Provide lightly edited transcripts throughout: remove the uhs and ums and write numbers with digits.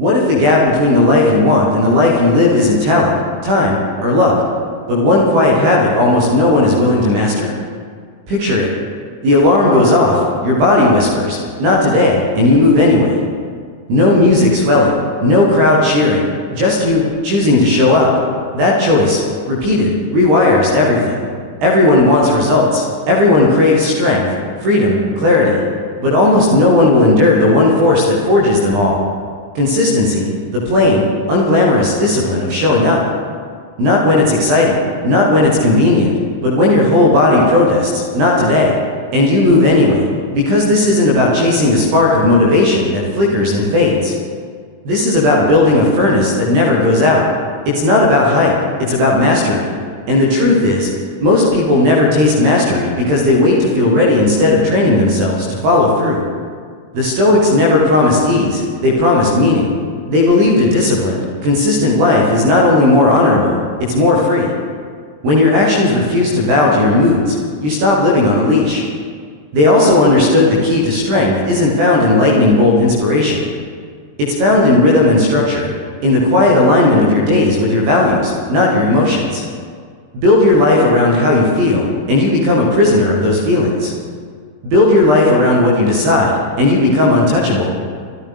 What if the gap between the life you want and the life you live isn't talent, time, or luck, but one quiet habit almost no one is willing to master? Picture it. The alarm goes off, your body whispers, "Not today," and you move anyway. No music swelling, no crowd cheering, just you choosing to show up. That choice, repeated, rewires everything. Everyone wants results, everyone craves strength, freedom, clarity, but almost no one will endure the one force that forges them all. Consistency, the plain, unglamorous discipline of showing up. Not when it's exciting, not when it's convenient, but when your whole body protests, "Not today," and you move anyway, because this isn't about chasing a spark of motivation that flickers and fades. This is about building a furnace that never goes out. It's not about hype, it's about mastery. And the truth is, most people never taste mastery because they wait to feel ready instead of training themselves to follow through. The Stoics never promised ease, they promised meaning. They believed a disciplined, consistent life is not only more honorable, it's more free. When your actions refuse to bow to your moods, you stop living on a leash. They also understood the key to strength isn't found in lightning-bolt inspiration. It's found in rhythm and structure, in the quiet alignment of your days with your values, not your emotions. Build your life around how you feel, and you become a prisoner of those feelings. Build your life around what you decide, and you become untouchable.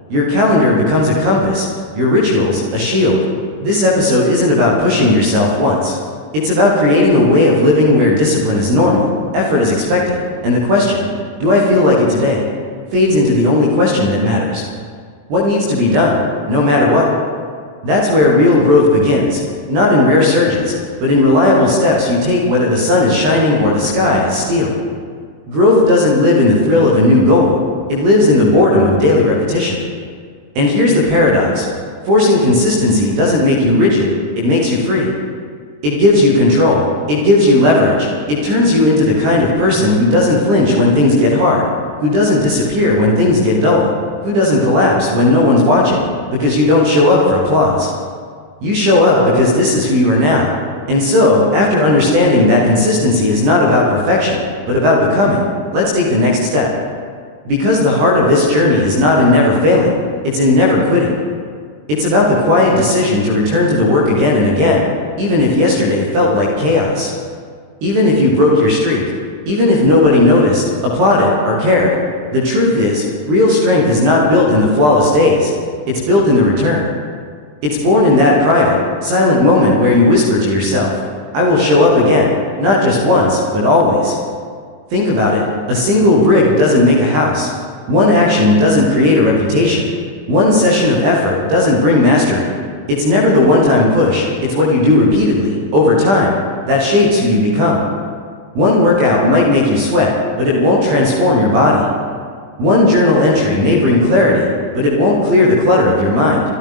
Your calendar becomes a compass, your rituals a shield. This episode isn't about pushing yourself once. It's about creating a way of living where discipline is normal, effort is expected, and the question, "Do I feel like it today?" fades into the only question that matters. What needs to be done, no matter what? That's where real growth begins, not in rare surges, but in reliable steps you take whether the sun is shining or the sky is steel. Growth doesn't live in the thrill of a new goal, it lives in the boredom of daily repetition. And here's the paradox, forcing consistency doesn't make you rigid, it makes you free. It gives you control, it gives you leverage, it turns you into the kind of person who doesn't flinch when things get hard, who doesn't disappear when things get dull, who doesn't collapse when no one's watching, because you don't show up for applause. You show up because this is who you are now. And so, after understanding that consistency is not about perfection, but about becoming, let's take the next step. Because the heart of this journey is not in never failing, it's in never quitting. It's about the quiet decision to return to the work again and again, even if yesterday felt like chaos. Even if you broke your streak, even if nobody noticed, applauded, or cared. The truth is, real strength is not built in the flawless days, it's built in the return. It's born in that private, silent moment where you whisper to yourself, "I will show up again, not just once, but always." Think about it, a single brick doesn't make a house. One action doesn't create a reputation. One session of effort doesn't bring mastery. It's never the one-time push, it's what you do repeatedly, over time, that shapes who you become. One workout might make you sweat, but it won't transform your body. One journal entry may bring clarity, but it won't clear the clutter of your mind.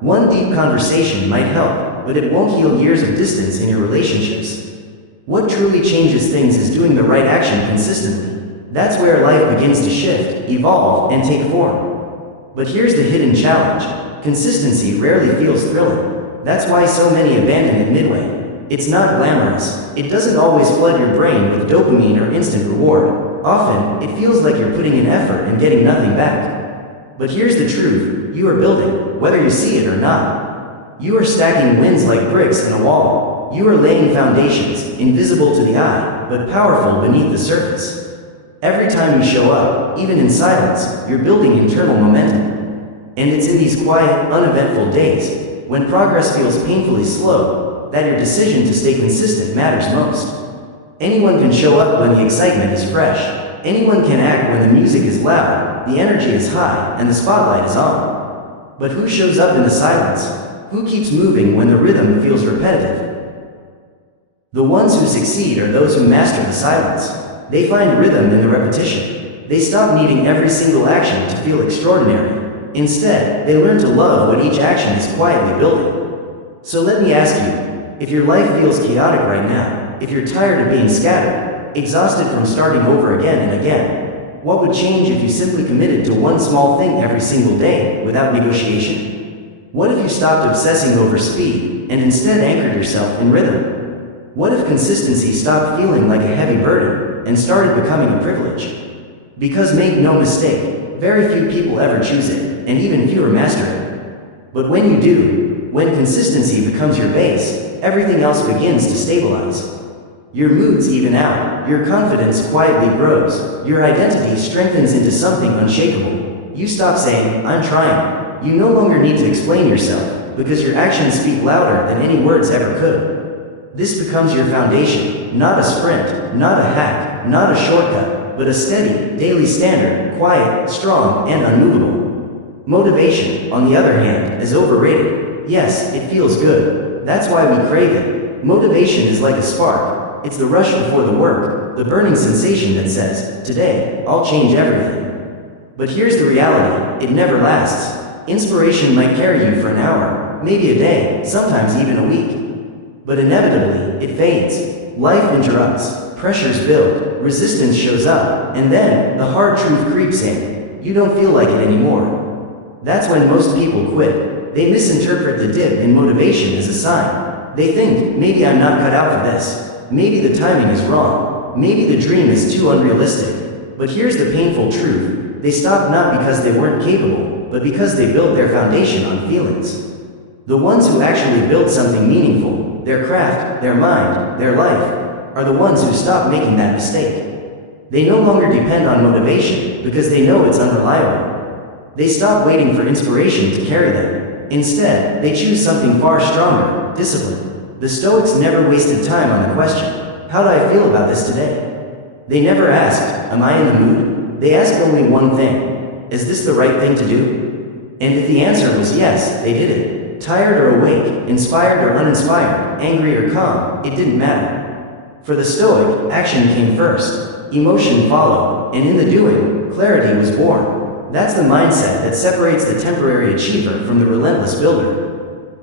One deep conversation might help, but it won't heal years of distance in your relationships. What truly changes things is doing the right action consistently. That's where life begins to shift, evolve, and take form. But here's the hidden challenge. Consistency rarely feels thrilling. That's why so many abandon it midway. It's not glamorous. It doesn't always flood your brain with dopamine or instant reward. Often, it feels like you're putting in effort and getting nothing back. But here's the truth, you are building, whether you see it or not. You are stacking wins like bricks in a wall. You are laying foundations, invisible to the eye, but powerful beneath the surface. Every time you show up, even in silence, you're building internal momentum. And it's in these quiet, uneventful days, when progress feels painfully slow, that your decision to stay consistent matters most. Anyone can show up when the excitement is fresh. Anyone can act when the music is loud, the energy is high, and the spotlight is on. But who shows up in the silence? Who keeps moving when the rhythm feels repetitive? The ones who succeed are those who master the silence. They find rhythm in the repetition. They stop needing every single action to feel extraordinary. Instead, they learn to love what each action is quietly building. So let me ask you, if your life feels chaotic right now, if you're tired of being scattered, exhausted from starting over again and again, what would change if you simply committed to one small thing every single day, without negotiation? What if you stopped obsessing over speed, and instead anchored yourself in rhythm? What if consistency stopped feeling like a heavy burden, and started becoming a privilege? Because make no mistake, very few people ever choose it, and even fewer master it. But when you do, when consistency becomes your base, everything else begins to stabilize. Your moods even out, your confidence quietly grows, your identity strengthens into something unshakable. You stop saying, "I'm trying." You no longer need to explain yourself, because your actions speak louder than any words ever could. This becomes your foundation, not a sprint, not a hack, not a shortcut, but a steady, daily standard, quiet, strong, and unmovable. Motivation, on the other hand, is overrated. Yes, it feels good. That's why we crave it. Motivation is like a spark. It's the rush before the work, the burning sensation that says, "Today, I'll change everything." But here's the reality, it never lasts. Inspiration might carry you for an hour, maybe a day, sometimes even a week. But inevitably, it fades. Life interrupts, pressures build, resistance shows up, and then, the hard truth creeps in. You don't feel like it anymore. That's when most people quit. They misinterpret the dip in motivation as a sign. They think, maybe I'm not cut out for this. Maybe the timing is wrong. Maybe the dream is too unrealistic. But here's the painful truth. They stopped not because they weren't capable, but because they built their foundation on feelings. The ones who actually build something meaningful, their craft, their mind, their life, are the ones who stop making that mistake. They no longer depend on motivation because they know it's unreliable. They stop waiting for inspiration to carry them. Instead, they choose something far stronger, discipline. The Stoics never wasted time on the question, "How do I feel about this today?" They never asked, "Am I in the mood?" They asked only one thing, "Is this the right thing to do?" And if the answer was yes, they did it. Tired or awake, inspired or uninspired, angry or calm, it didn't matter. For the Stoic, action came first, emotion followed, and in the doing, clarity was born. That's the mindset that separates the temporary achiever from the relentless builder.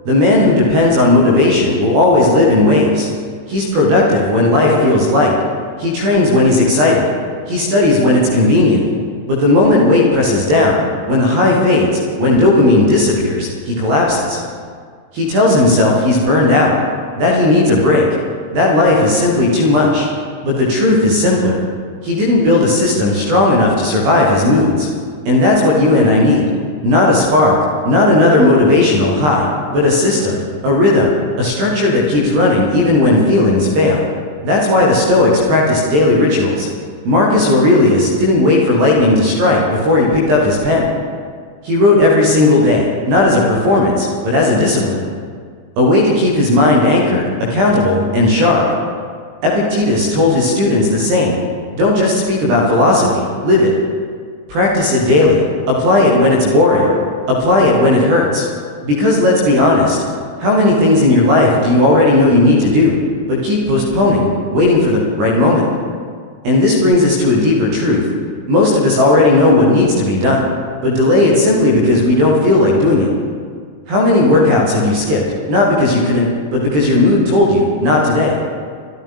The man who depends on motivation will always live in waves. He's productive when life feels light. He trains when he's excited. He studies when it's convenient. But the moment weight presses down, when the high fades, when dopamine disappears, he collapses. He tells himself he's burned out, that he needs a break, that life is simply too much. But the truth is simpler. He didn't build a system strong enough to survive his moods. And that's what you and I need. Not a spark, not another motivational high, but a system, a rhythm, a structure that keeps running even when feelings fail. That's why the Stoics practiced daily rituals. Marcus Aurelius didn't wait for lightning to strike before he picked up his pen. He wrote every single day, not as a performance, but as a discipline. A way to keep his mind anchored, accountable, and sharp. Epictetus told his students the same. Don't just speak about philosophy, live it. Practice it daily. Apply it when it's boring. Apply it when it hurts. Because let's be honest, how many things in your life do you already know you need to do, but keep postponing, waiting for the right moment? And this brings us to a deeper truth. Most of us already know what needs to be done, but delay it simply because we don't feel like doing it. How many workouts have you skipped, not because you couldn't, but because your mood told you, not today?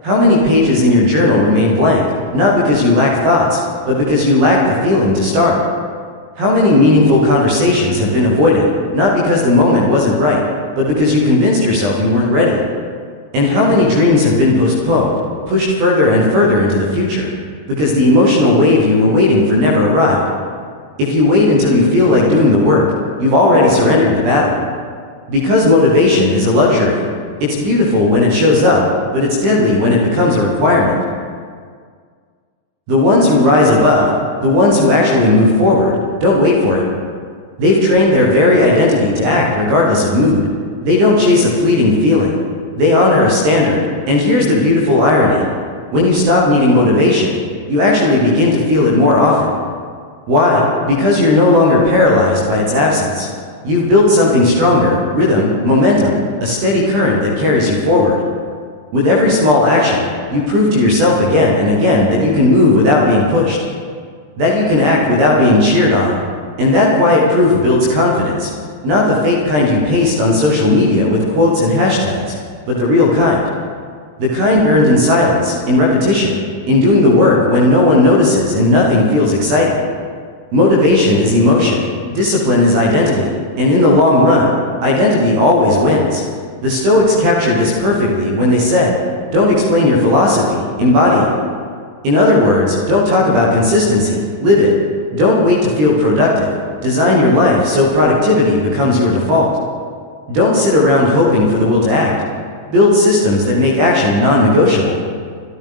How many pages in your journal remain blank, not because you lack thoughts, but because you lack the feeling to start? How many meaningful conversations have been avoided, not because the moment wasn't right, but because you convinced yourself you weren't ready? And how many dreams have been postponed, pushed further and further into the future, because the emotional wave you were waiting for never arrived? If you wait until you feel like doing the work, you've already surrendered the battle. Because motivation is a luxury. It's beautiful when it shows up, but it's deadly when it becomes a requirement. The ones who rise above, the ones who actually move forward, don't wait for it. They've trained their very identity to act regardless of mood. They don't chase a fleeting feeling. They honor a standard. And here's the beautiful irony. When you stop needing motivation, you actually begin to feel it more often. Why? Because you're no longer paralyzed by its absence. You've built something stronger, rhythm, momentum, a steady current that carries you forward. With every small action, you prove to yourself again and again that you can move without being pushed. That you can act without being cheered on. And that quiet proof builds confidence, not the fake kind you paste on social media with quotes and hashtags, but the real kind. The kind earned in silence, in repetition, in doing the work when no one notices and nothing feels exciting. Motivation is emotion, discipline is identity, and in the long run, identity always wins. The Stoics captured this perfectly when they said, "Don't explain your philosophy, embody it." In other words, don't talk about consistency, live it. Don't wait to feel productive. Design your life so productivity becomes your default. Don't sit around hoping for the will to act. Build systems that make action non-negotiable.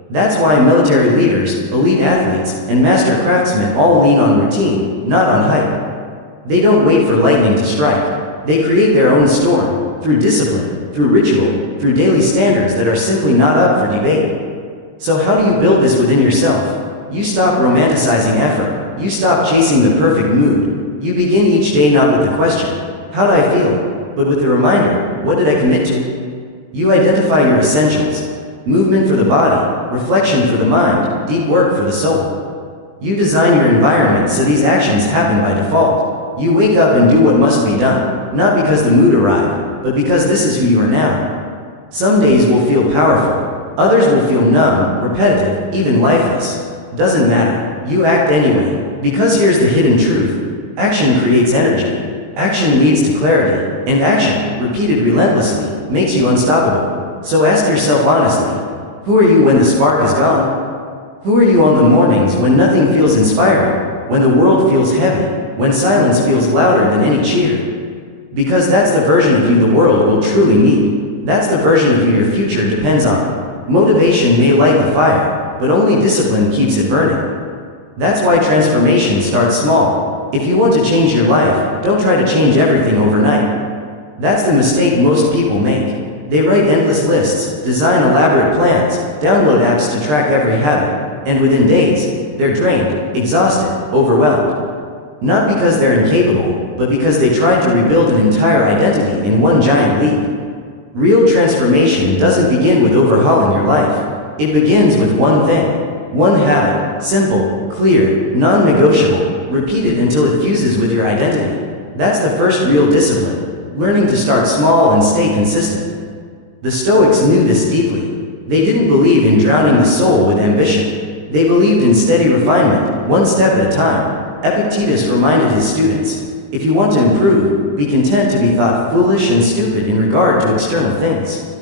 That's why military leaders, elite athletes, and master craftsmen all lean on routine, not on hype. They don't wait for lightning to strike. They create their own storm, through discipline, through ritual, through daily standards that are simply not up for debate. So how do you build this within yourself? You stop romanticizing effort. You stop chasing the perfect mood. You begin each day not with the question, how did I feel? But with the reminder, what did I commit to? You identify your essentials: movement for the body, reflection for the mind, deep work for the soul. You design your environment so these actions happen by default. You wake up and do what must be done, not because the mood arrived, but because this is who you are now. Some days will feel powerful, others will feel numb, repetitive, even lifeless. Doesn't matter, you act anyway, because here's the hidden truth: action creates energy. Action leads to clarity, and action, repeated relentlessly, makes you unstoppable. So ask yourself honestly, who are you when the spark is gone? Who are you on the mornings when nothing feels inspiring, when the world feels heavy, when silence feels louder than any cheer? Because that's the version of you the world will truly need. That's the version of you your future depends on. Motivation may light the fire, but only discipline keeps it burning. That's why transformation starts small. If you want to change your life, don't try to change everything overnight. That's the mistake most people make. They write endless lists, design elaborate plans, download apps to track every habit, and within days, they're drained, exhausted, overwhelmed. Not because they're incapable, but because they tried to rebuild an entire identity in one giant leap. Real transformation doesn't begin with overhauling your life. It begins with one thing, one habit, simple, clear, non-negotiable. Repeat it until it fuses with your identity. That's the first real discipline, learning to start small and stay consistent. The Stoics knew this deeply. They didn't believe in drowning the soul with ambition. They believed in steady refinement, one step at a time. Epictetus reminded his students, if you want to improve, be content to be thought foolish and stupid in regard to external things.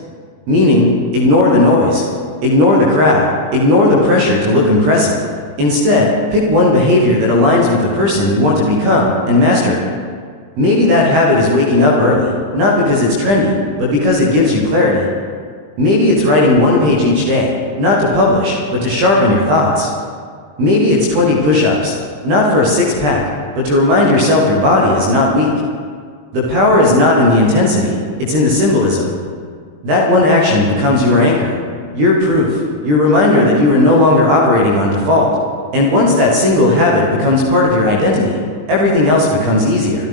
Meaning, ignore the noise, ignore the crowd, ignore the pressure to look impressive. Instead, pick one behavior that aligns with the person you want to become and master it. Maybe that habit is waking up early, not because it's trendy, but because it gives you clarity. Maybe it's writing one page each day, not to publish, but to sharpen your thoughts. Maybe it's 20 push-ups, not for a six-pack, but to remind yourself your body is not weak. The power is not in the intensity, it's in the symbolism. That one action becomes your anchor, your proof, your reminder that you are no longer operating on default. And once that single habit becomes part of your identity, everything else becomes easier.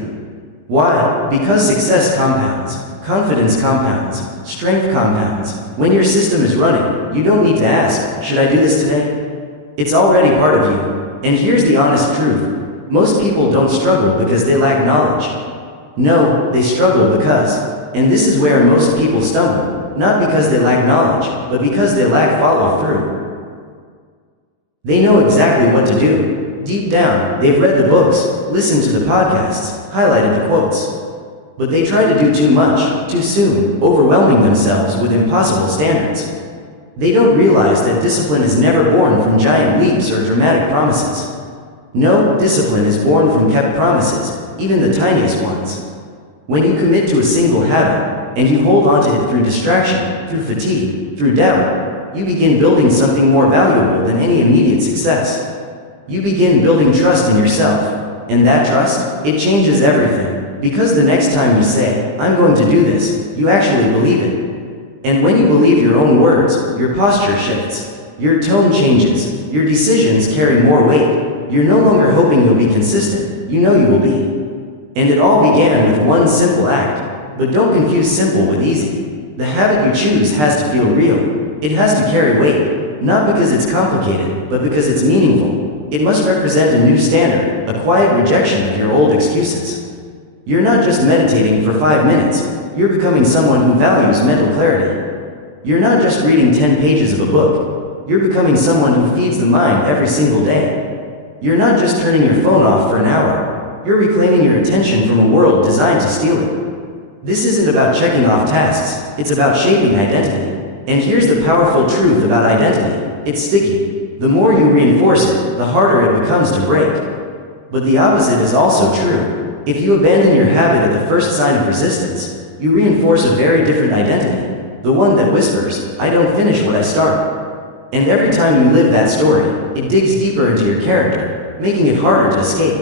Why? Because success compounds, confidence compounds, strength compounds. When your system is running, you don't need to ask, should I do this today? It's already part of you. And here's the honest truth. Most people don't struggle because they lack knowledge. No, they struggle because, and this is where most people stumble, not because they lack knowledge, but because they lack follow-through. They know exactly what to do. Deep down, they've read the books, listened to the podcasts, highlighted the quotes. But they try to do too much, too soon, overwhelming themselves with impossible standards. They don't realize that discipline is never born from giant leaps or dramatic promises. No, discipline is born from kept promises, even the tiniest ones. When you commit to a single habit, and you hold on to it through distraction, through fatigue, through doubt, you begin building something more valuable than any immediate success. You begin building trust in yourself, and that trust, it changes everything. Because the next time you say, I'm going to do this, you actually believe it. And when you believe your own words, your posture shifts, your tone changes, your decisions carry more weight. You're no longer hoping you'll be consistent, you know you will be. And it all began with one simple act. But don't confuse simple with easy. The habit you choose has to feel real. It has to carry weight, not because it's complicated, but because it's meaningful. It must represent a new standard, a quiet rejection of your old excuses. You're not just meditating for 5 minutes, you're becoming someone who values mental clarity. You're not just reading 10 pages of a book, you're becoming someone who feeds the mind every single day. You're not just turning your phone off for an hour, you're reclaiming your attention from a world designed to steal it. This isn't about checking off tasks, it's about shaping identity. And here's the powerful truth about identity. It's sticky. The more you reinforce it, the harder it becomes to break. But the opposite is also true. If you abandon your habit at the first sign of resistance, you reinforce a very different identity, the one that whispers, "I don't finish what I start." And every time you live that story, it digs deeper into your character, making it harder to escape.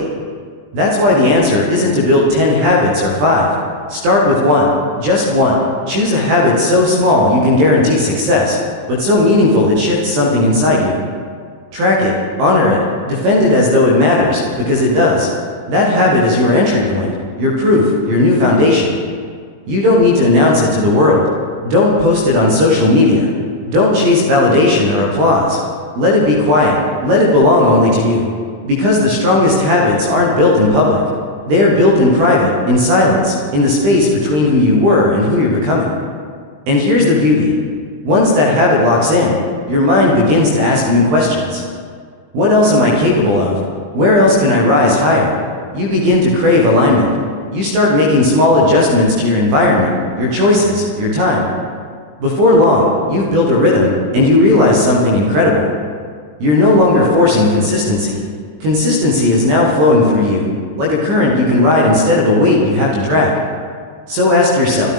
That's why the answer isn't to build 10 habits or 5. Start with one, just one. Choose a habit so small you can guarantee success, but so meaningful it shifts something inside you. Track it, honor it, defend it as though it matters, because it does. That habit is your entry point, your proof, your new foundation. You don't need to announce it to the world. Don't post it on social media. Don't chase validation or applause. Let it be quiet. Let it belong only to you. Because the strongest habits aren't built in public. They are built in private, in silence, in the space between who you were and who you're becoming. And here's the beauty. Once that habit locks in, your mind begins to ask new questions. What else am I capable of? Where else can I rise higher? You begin to crave alignment. You start making small adjustments to your environment, your choices, your time. Before long, you've built a rhythm, and you realize something incredible. You're no longer forcing consistency. Consistency is now flowing through you, like a current you can ride instead of a weight you have to drag. So ask yourself,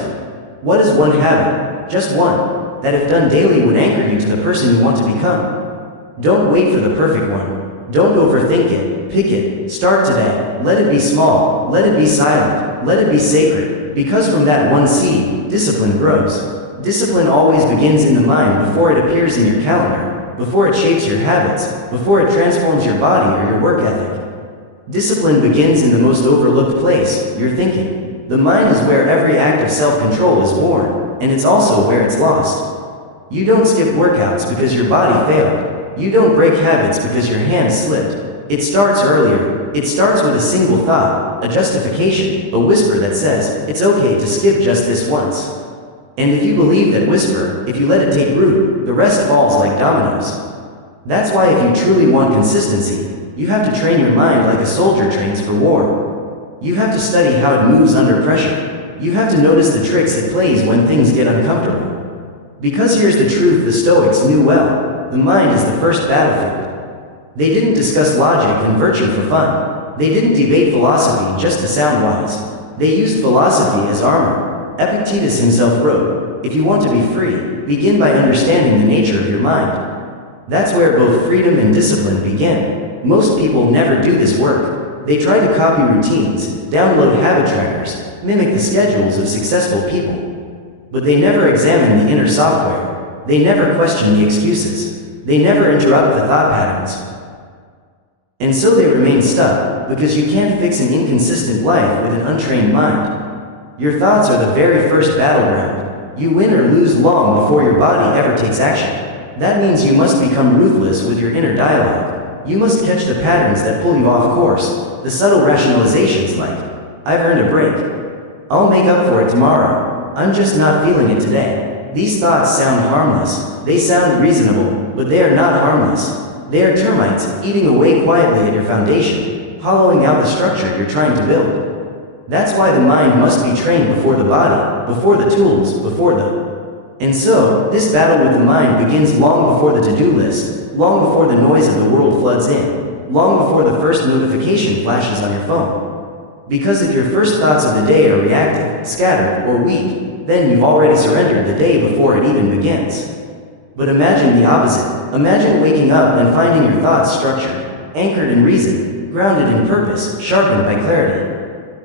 what is one habit, just one, that if done daily would anchor you to the person you want to become? Don't wait for the perfect one. Don't overthink it. Pick it. Start today. Let it be small. Let it be silent. Let it be sacred. Because from that one seed, discipline grows. Discipline always begins in the mind before it appears in your calendar, before it shapes your habits, before it transforms your body or your work ethic. Discipline begins in the most overlooked place, your thinking. The mind is where every act of self-control is born, and it's also where it's lost. You don't skip workouts because your body failed. You don't break habits because your hand slipped. It starts earlier. It starts with a single thought, a justification, a whisper that says, it's okay to skip just this once. And if you believe that whisper, if you let it take root, the rest falls like dominoes. That's why if you truly want consistency, you have to train your mind like a soldier trains for war. You have to study how it moves under pressure. You have to notice the tricks it plays when things get uncomfortable. Because here's the truth the Stoics knew well, the mind is the first battlefield. They didn't discuss logic and virtue for fun. They didn't debate philosophy just to sound wise. They used philosophy as armor. Epictetus himself wrote, if you want to be free, begin by understanding the nature of your mind. That's where both freedom and discipline begin. Most people never do this work. They try to copy routines, download habit trackers, mimic the schedules of successful people. But they never examine the inner software. They never question the excuses. They never interrupt the thought patterns. And so they remain stuck, because you can't fix an inconsistent life with an untrained mind. Your thoughts are the very first battleground. You win or lose long before your body ever takes action. That means you must become ruthless with your inner dialogue. You must catch the patterns that pull you off course, the subtle rationalizations like, I've earned a break. I'll make up for it tomorrow. I'm just not feeling it today. These thoughts sound harmless. They sound reasonable, but they are not harmless. They are termites eating away quietly at your foundation, hollowing out the structure you're trying to build. That's why the mind must be trained before the body, before the tools, before the... And so, this battle with the mind begins long before the to-do list, long before the noise of the world floods in, long before the first notification flashes on your phone. Because if your first thoughts of the day are reactive, scattered, or weak, then you've already surrendered the day before it even begins. But imagine the opposite. Imagine waking up and finding your thoughts structured, anchored in reason, grounded in purpose, sharpened by clarity.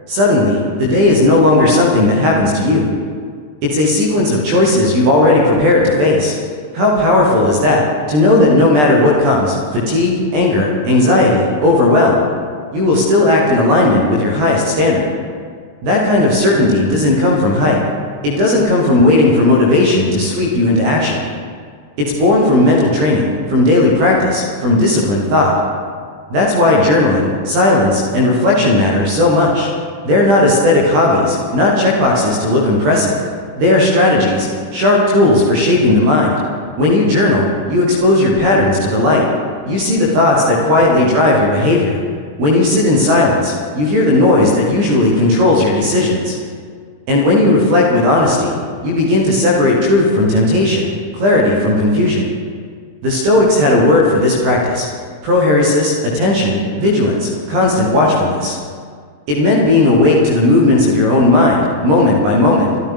Suddenly, the day is no longer something that happens to you. It's a sequence of choices you've already prepared to face. How powerful is that, to know that no matter what comes, fatigue, anger, anxiety, overwhelm, you will still act in alignment with your highest standard. That kind of certainty doesn't come from hype. It doesn't come from waiting for motivation to sweep you into action. It's born from mental training, from daily practice, from disciplined thought. That's why journaling, silence, and reflection matter so much. They're not aesthetic hobbies, not checkboxes to look impressive. They are strategies, sharp tools for shaping the mind. When you journal, you expose your patterns to the light. You see the thoughts that quietly drive your behavior. When you sit in silence, you hear the noise that usually controls your decisions. And when you reflect with honesty, you begin to separate truth from temptation, clarity from confusion. The Stoics had a word for this practice: prohairesis, attention, vigilance, constant watchfulness. It meant being awake to the movements of your own mind, moment by moment.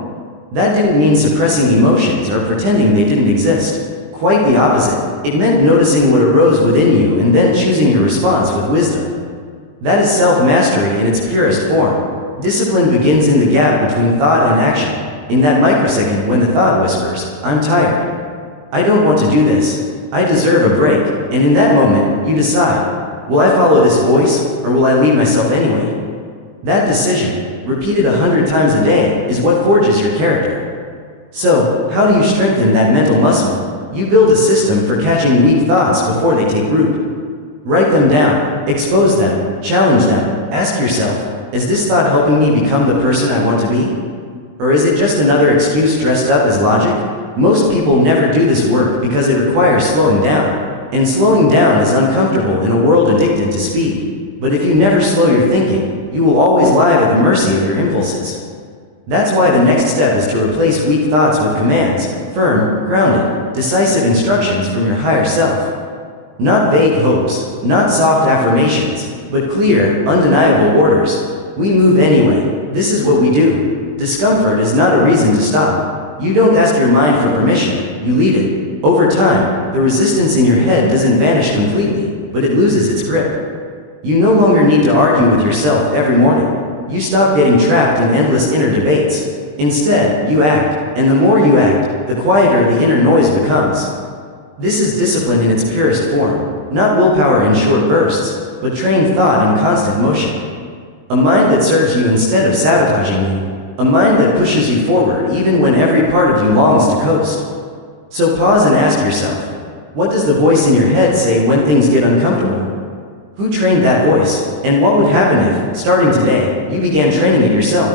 That didn't mean suppressing emotions or pretending they didn't exist. Quite the opposite. It meant noticing what arose within you and then choosing your response with wisdom. That is self-mastery in its purest form. Discipline begins in the gap between thought and action, in that microsecond when the thought whispers, "I'm tired. I don't want to do this. I deserve a break," and in that moment, you decide, will I follow this voice, or will I lead myself anyway? That decision, repeated 100 times a day, is what forges your character. So, how do you strengthen that mental muscle? You build a system for catching weak thoughts before they take root. Write them down, expose them, challenge them, ask yourself, is this thought helping me become the person I want to be? Or is it just another excuse dressed up as logic? Most people never do this work because it requires slowing down, and slowing down is uncomfortable in a world addicted to speed. But if you never slow your thinking, you will always lie at the mercy of your impulses. That's why the next step is to replace weak thoughts with commands, firm, grounded, decisive instructions from your higher self. Not vague hopes, not soft affirmations, but clear, undeniable orders. We move anyway. This is what we do. Discomfort is not a reason to stop. You don't ask your mind for permission, you lead it. Over time, the resistance in your head doesn't vanish completely, but it loses its grip. You no longer need to argue with yourself every morning. You stop getting trapped in endless inner debates. Instead, you act, and the more you act, the quieter the inner noise becomes. This is discipline in its purest form, not willpower in short bursts, but trained thought in constant motion. A mind that serves you instead of sabotaging you. A mind that pushes you forward even when every part of you longs to coast. So pause and ask yourself, what does the voice in your head say when things get uncomfortable? Who trained that voice, and what would happen if, starting today, you began training it yourself?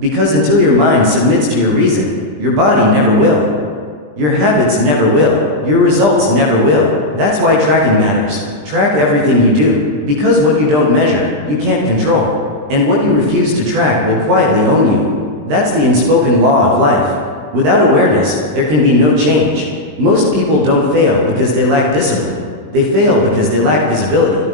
Because until your mind submits to your reason, your body never will. Your habits never will. Your results never will. That's why tracking matters. Track everything you do, because what you don't measure, you can't control. And what you refuse to track will quietly own you. That's the unspoken law of life. Without awareness, there can be no change. Most people don't fail because they lack discipline. They fail because they lack visibility.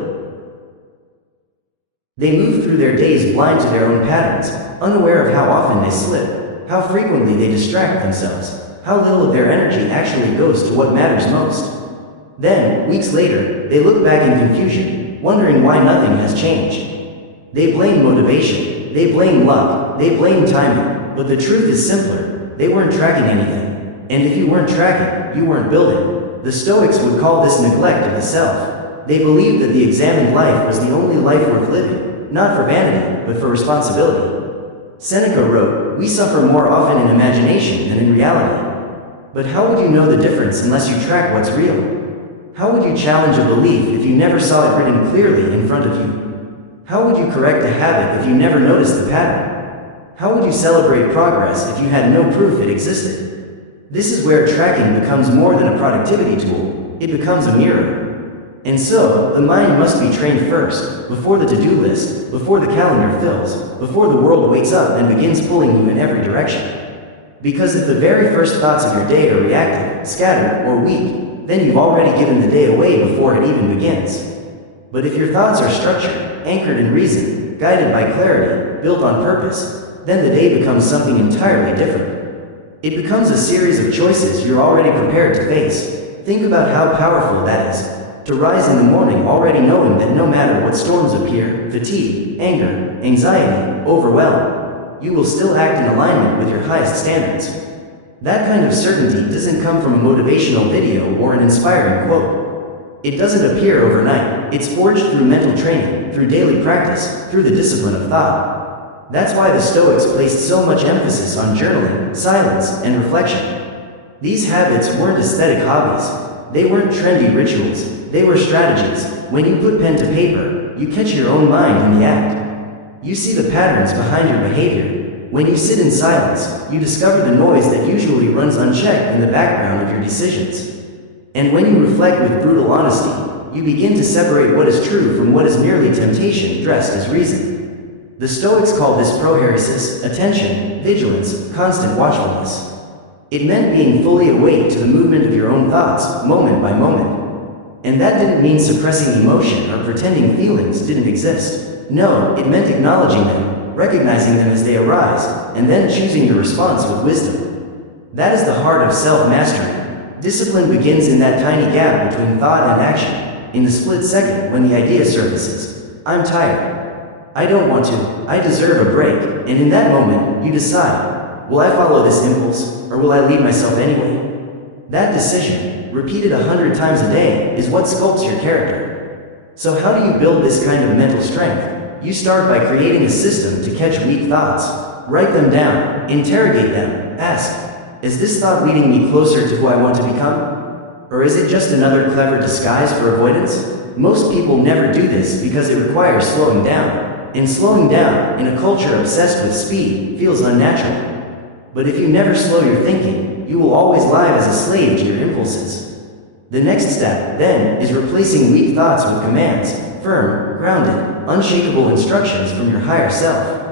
They move through their days blind to their own patterns, unaware of how often they slip, how frequently they distract themselves, how little of their energy actually goes to what matters most. Then, weeks later, they look back in confusion, wondering why nothing has changed. They blame motivation, they blame luck, they blame timing, but the truth is simpler. They weren't tracking anything. And if you weren't tracking, you weren't building. The Stoics would call this neglect of the self. They believed that the examined life was the only life worth living, not for vanity, but for responsibility. Seneca wrote, "We suffer more often in imagination than in reality." But how would you know the difference unless you track what's real? How would you challenge a belief if you never saw it written clearly in front of you? How would you correct a habit if you never noticed the pattern? How would you celebrate progress if you had no proof it existed? This is where tracking becomes more than a productivity tool. It becomes a mirror. And so, the mind must be trained first, before the to-do list, before the calendar fills, before the world wakes up and begins pulling you in every direction. Because if the very first thoughts of your day are reactive, scattered, or weak, then you've already given the day away before it even begins. But if your thoughts are structured, anchored in reason, guided by clarity, built on purpose, then the day becomes something entirely different. It becomes a series of choices you're already prepared to face. Think about how powerful that is. To rise in the morning already knowing that no matter what storms appear, fatigue, anger, anxiety, overwhelm, you will still act in alignment with your highest standards. That kind of certainty doesn't come from a motivational video or an inspiring quote. It doesn't appear overnight. It's forged through mental training, through daily practice, through the discipline of thought. That's why the Stoics placed so much emphasis on journaling, silence, and reflection. These habits weren't aesthetic hobbies. They weren't trendy rituals. They were strategies. When you put pen to paper, you catch your own mind in the act. You see the patterns behind your behavior. When you sit in silence, you discover the noise that usually runs unchecked in the background of your decisions. And when you reflect with brutal honesty, you begin to separate what is true from what is merely temptation dressed as reason. The Stoics called this prohairesis, attention, vigilance, constant watchfulness. It meant being fully awake to the movement of your own thoughts, moment by moment. And that didn't mean suppressing emotion or pretending feelings didn't exist. No, it meant acknowledging them, recognizing them as they arise, and then choosing your response with wisdom. That is the heart of self-mastery. Discipline begins in that tiny gap between thought and action, in the split second when the idea surfaces. I'm tired. I don't want to. I deserve a break. And in that moment, you decide, will I follow this impulse, or will I leave myself anyway? That decision, repeated 100 times a day, is what sculpts your character. So how do you build this kind of mental strength? You start by creating a system to catch weak thoughts. Write them down, interrogate them, ask, is this thought leading me closer to who I want to become? Or is it just another clever disguise for avoidance? Most people never do this because it requires slowing down. And slowing down, in a culture obsessed with speed, feels unnatural. But if you never slow your thinking, you will always live as a slave to your impulses. The next step, then, is replacing weak thoughts with commands, firm, grounded, unshakable instructions from your higher self.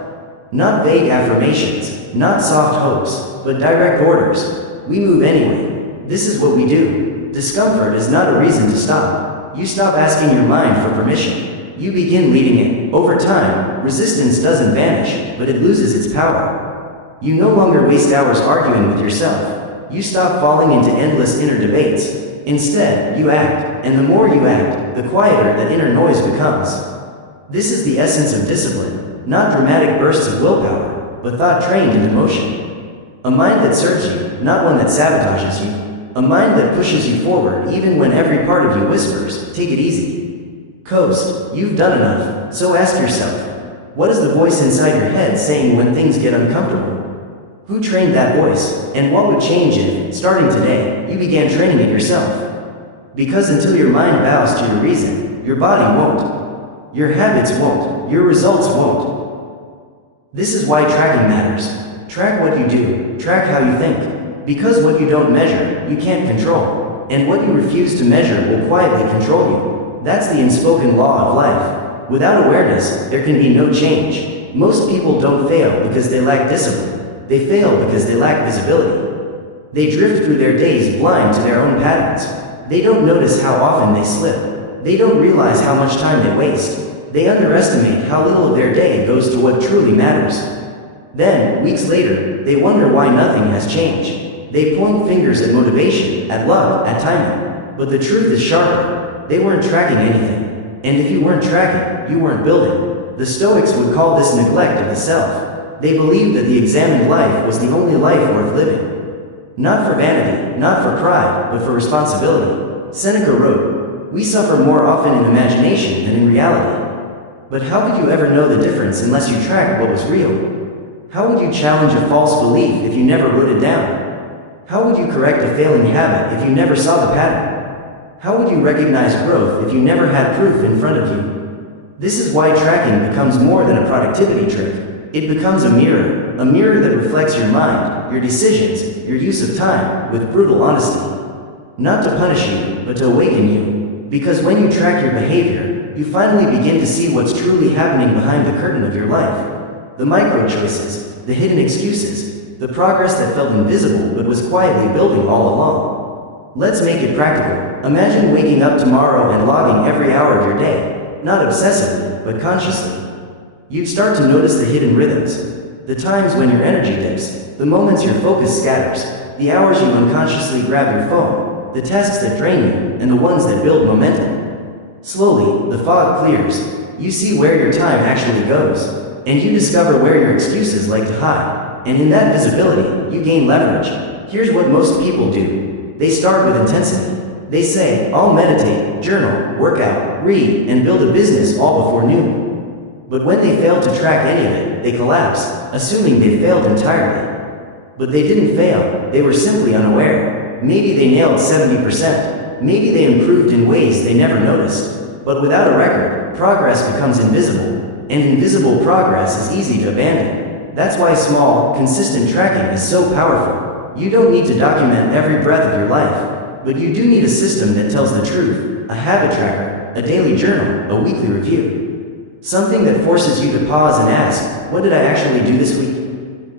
Not vague affirmations, not soft hopes, but direct orders. We move anyway. This is what we do. Discomfort is not a reason to stop. You stop asking your mind for permission. You begin leading it. Over time, resistance doesn't vanish, but it loses its power. You no longer waste hours arguing with yourself. You stop falling into endless inner debates. Instead, you act, and the more you act, the quieter that inner noise becomes. This is the essence of discipline, not dramatic bursts of willpower, but thought trained into motion. A mind that serves you, not one that sabotages you. A mind that pushes you forward even when every part of you whispers, take it easy. Coast, you've done enough, so ask yourself, what is the voice inside your head saying when things get uncomfortable? Who trained that voice, and what would change if, starting today, you began training it yourself? Because until your mind bows to your reason, your body won't. Your habits won't. Your results won't. This is why tracking matters. Track what you do. Track how you think. Because what you don't measure, you can't control. And what you refuse to measure will quietly control you. That's the unspoken law of life. Without awareness, there can be no change. Most people don't fail because they lack discipline. They fail because they lack visibility. They drift through their days blind to their own patterns. They don't notice how often they slip. They don't realize how much time they waste. They underestimate how little of their day goes to what truly matters. Then, weeks later, they wonder why nothing has changed. They point fingers at motivation, at luck, at timing. But the truth is sharper. They weren't tracking anything. And if you weren't tracking, you weren't building. The Stoics would call this neglect of the self. They believed that the examined life was the only life worth living. Not for vanity, not for pride, but for responsibility. Seneca wrote, "We suffer more often in imagination than in reality." But how could you ever know the difference unless you tracked what was real? How would you challenge a false belief if you never wrote it down? How would you correct a failing habit if you never saw the pattern? How would you recognize growth if you never had proof in front of you? This is why tracking becomes more than a productivity trick. It becomes a mirror that reflects your mind, your decisions, your use of time, with brutal honesty. Not to punish you, but to awaken you. Because when you track your behavior, you finally begin to see what's truly happening behind the curtain of your life. The micro choices, the hidden excuses, the progress that felt invisible but was quietly building all along. Let's make it practical. Imagine waking up tomorrow and logging every hour of your day, not obsessively, but consciously. You'd start to notice the hidden rhythms, the times when your energy dips, the moments your focus scatters, the hours you unconsciously grab your phone, the tasks that drain you, and the ones that build momentum. Slowly, the fog clears. You see where your time actually goes, and you discover where your excuses like to hide. And in that visibility, you gain leverage. Here's what most people do. They start with intensity. They say, I'll meditate, journal, work out, read, and build a business all before noon. But when they fail to track any of it, they collapse, assuming they failed entirely. But they didn't fail, they were simply unaware. Maybe they nailed 70%. Maybe they improved in ways they never noticed. But without a record, progress becomes invisible. And invisible progress is easy to abandon. That's why small, consistent tracking is so powerful. You don't need to document every breath of your life, but you do need a system that tells the truth, a habit tracker, a daily journal, a weekly review. Something that forces you to pause and ask, what did I actually do this week?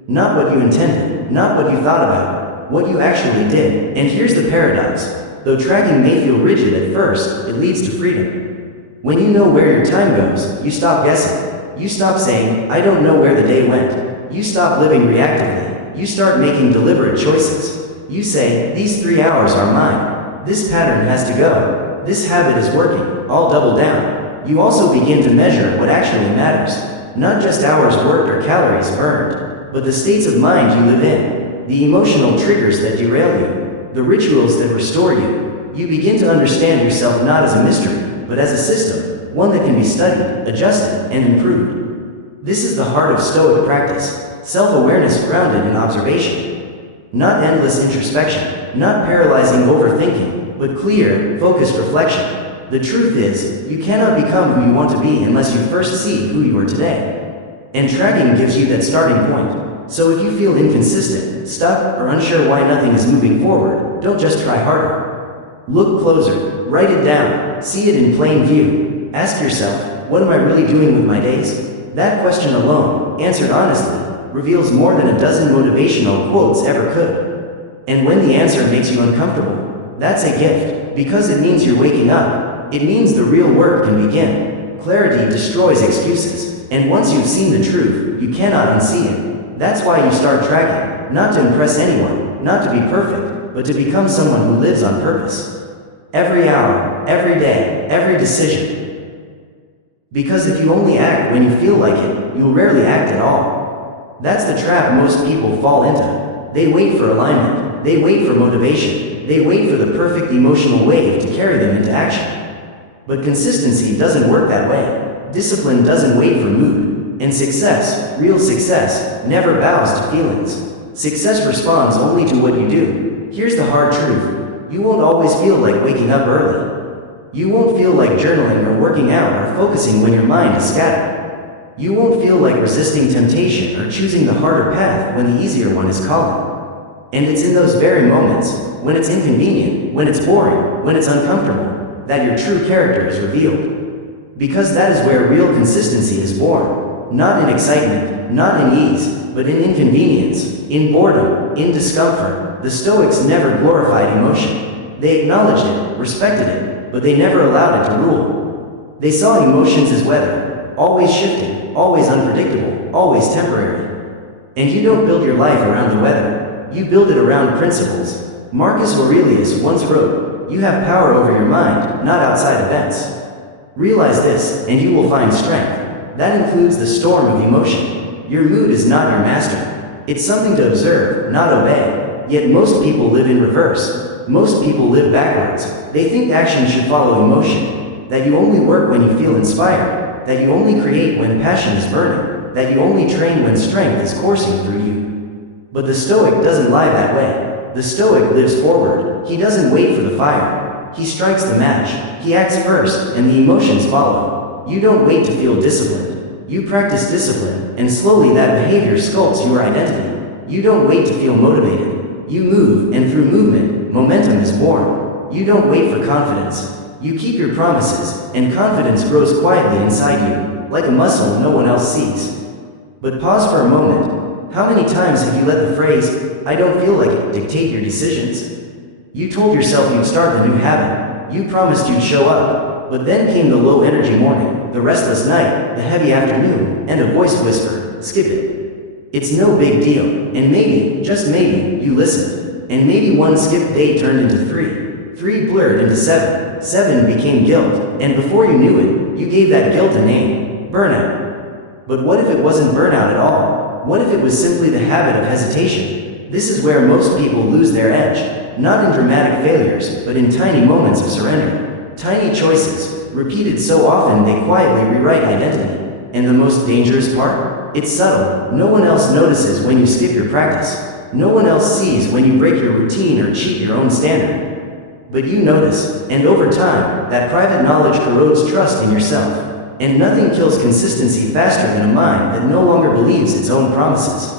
Not what you intended, not what you thought about, what you actually did. And here's the paradox. Though tracking may feel rigid at first, it leads to freedom. When you know where your time goes, you stop guessing. You stop saying, I don't know where the day went. You stop living reactively. You start making deliberate choices. You say, these 3 hours are mine. This pattern has to go. This habit is working. I'll double down. You also begin to measure what actually matters. Not just hours worked or calories burned, but the states of mind you live in, the emotional triggers that derail you, the rituals that restore you. You begin to understand yourself not as a mystery, but as a system, one that can be studied, adjusted, and improved. This is the heart of Stoic practice, self-awareness grounded in observation. Not endless introspection, not paralyzing overthinking, but clear, focused reflection. The truth is, you cannot become who you want to be unless you first see who you are today. And tracking gives you that starting point. So if you feel inconsistent, stuck, or unsure why nothing is moving forward, don't just try harder. Look closer, write it down, see it in plain view. Ask yourself, what am I really doing with my days? That question alone, answered honestly, reveals more than a dozen motivational quotes ever could. And when the answer makes you uncomfortable, that's a gift, because it means you're waking up. It means the real work can begin. Clarity destroys excuses, and once you've seen the truth, you cannot unsee it. That's why you start tracking, not to impress anyone, not to be perfect, but to become someone who lives on purpose. Every hour, every day, every decision. Because if you only act when you feel like it, you'll rarely act at all. That's the trap most people fall into. They wait for alignment, they wait for motivation, they wait for the perfect emotional wave to carry them into action. But consistency doesn't work that way. Discipline doesn't wait for mood. And success, real success, never bows to feelings. Success responds only to what you do. Here's the hard truth. You won't always feel like waking up early. You won't feel like journaling or working out or focusing when your mind is scattered. You won't feel like resisting temptation or choosing the harder path when the easier one is calling. And it's in those very moments, when it's inconvenient, when it's boring, when it's uncomfortable, that your true character is revealed. Because that is where real consistency is born. Not in excitement, not in ease, but in inconvenience, in boredom, in discomfort. The Stoics never glorified emotion. They acknowledged it, respected it, but they never allowed it to rule. They saw emotions as weather, always shifting, always unpredictable, always temporary. And you don't build your life around the weather. You build it around principles. Marcus Aurelius once wrote, you have power over your mind, not outside events. Realize this, and you will find strength. That includes the storm of emotion. Your mood is not your master. It's something to observe, not obey. Yet most people live in reverse. Most people live backwards. They think action should follow emotion. That you only work when you feel inspired. That you only create when passion is burning. That you only train when strength is coursing through you. But the Stoic doesn't lie that way. The Stoic lives forward. He doesn't wait for the fire. He strikes the match. He acts first, and the emotions follow. You don't wait to feel disciplined. You practice discipline, and slowly that behavior sculpts your identity. You don't wait to feel motivated. You move, and through movement, momentum is born. You don't wait for confidence. You keep your promises, and confidence grows quietly inside you, like a muscle no one else sees. But pause for a moment. How many times have you let the phrase, I don't feel like it, dictate your decisions? You told yourself you'd start a new habit. You promised you'd show up. But then came the low-energy morning, the restless night, the heavy afternoon, and a voice whispered, skip it. It's no big deal. And maybe, just maybe, you listened. And maybe one skipped day turned into 3. 3 blurred into 7. 7 became guilt. And before you knew it, you gave that guilt a name, burnout. But what if it wasn't burnout at all? What if it was simply the habit of hesitation? This is where most people lose their edge, not in dramatic failures, but in tiny moments of surrender. Tiny choices, repeated so often they quietly rewrite identity. And the most dangerous part? It's subtle. No one else notices when you skip your practice. No one else sees when you break your routine or cheat your own standard. But you notice, and over time, that private knowledge corrodes trust in yourself. And nothing kills consistency faster than a mind that no longer believes its own promises.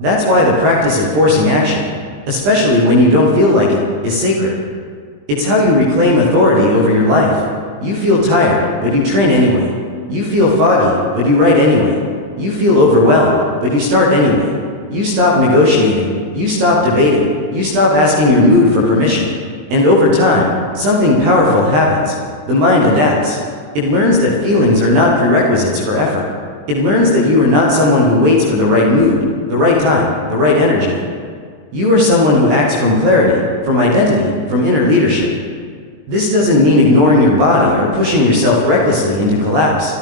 That's why the practice of forcing action, especially when you don't feel like it, is sacred. It's how you reclaim authority over your life. You feel tired, but you train anyway. You feel foggy, but you write anyway. You feel overwhelmed, but you start anyway. You stop negotiating. You stop debating. You stop asking your mood for permission. And over time, something powerful happens. The mind adapts. It learns that feelings are not prerequisites for effort. It learns that you are not someone who waits for the right mood, the right time, the right energy. You are someone who acts from clarity, from identity, from inner leadership. This doesn't mean ignoring your body or pushing yourself recklessly into collapse.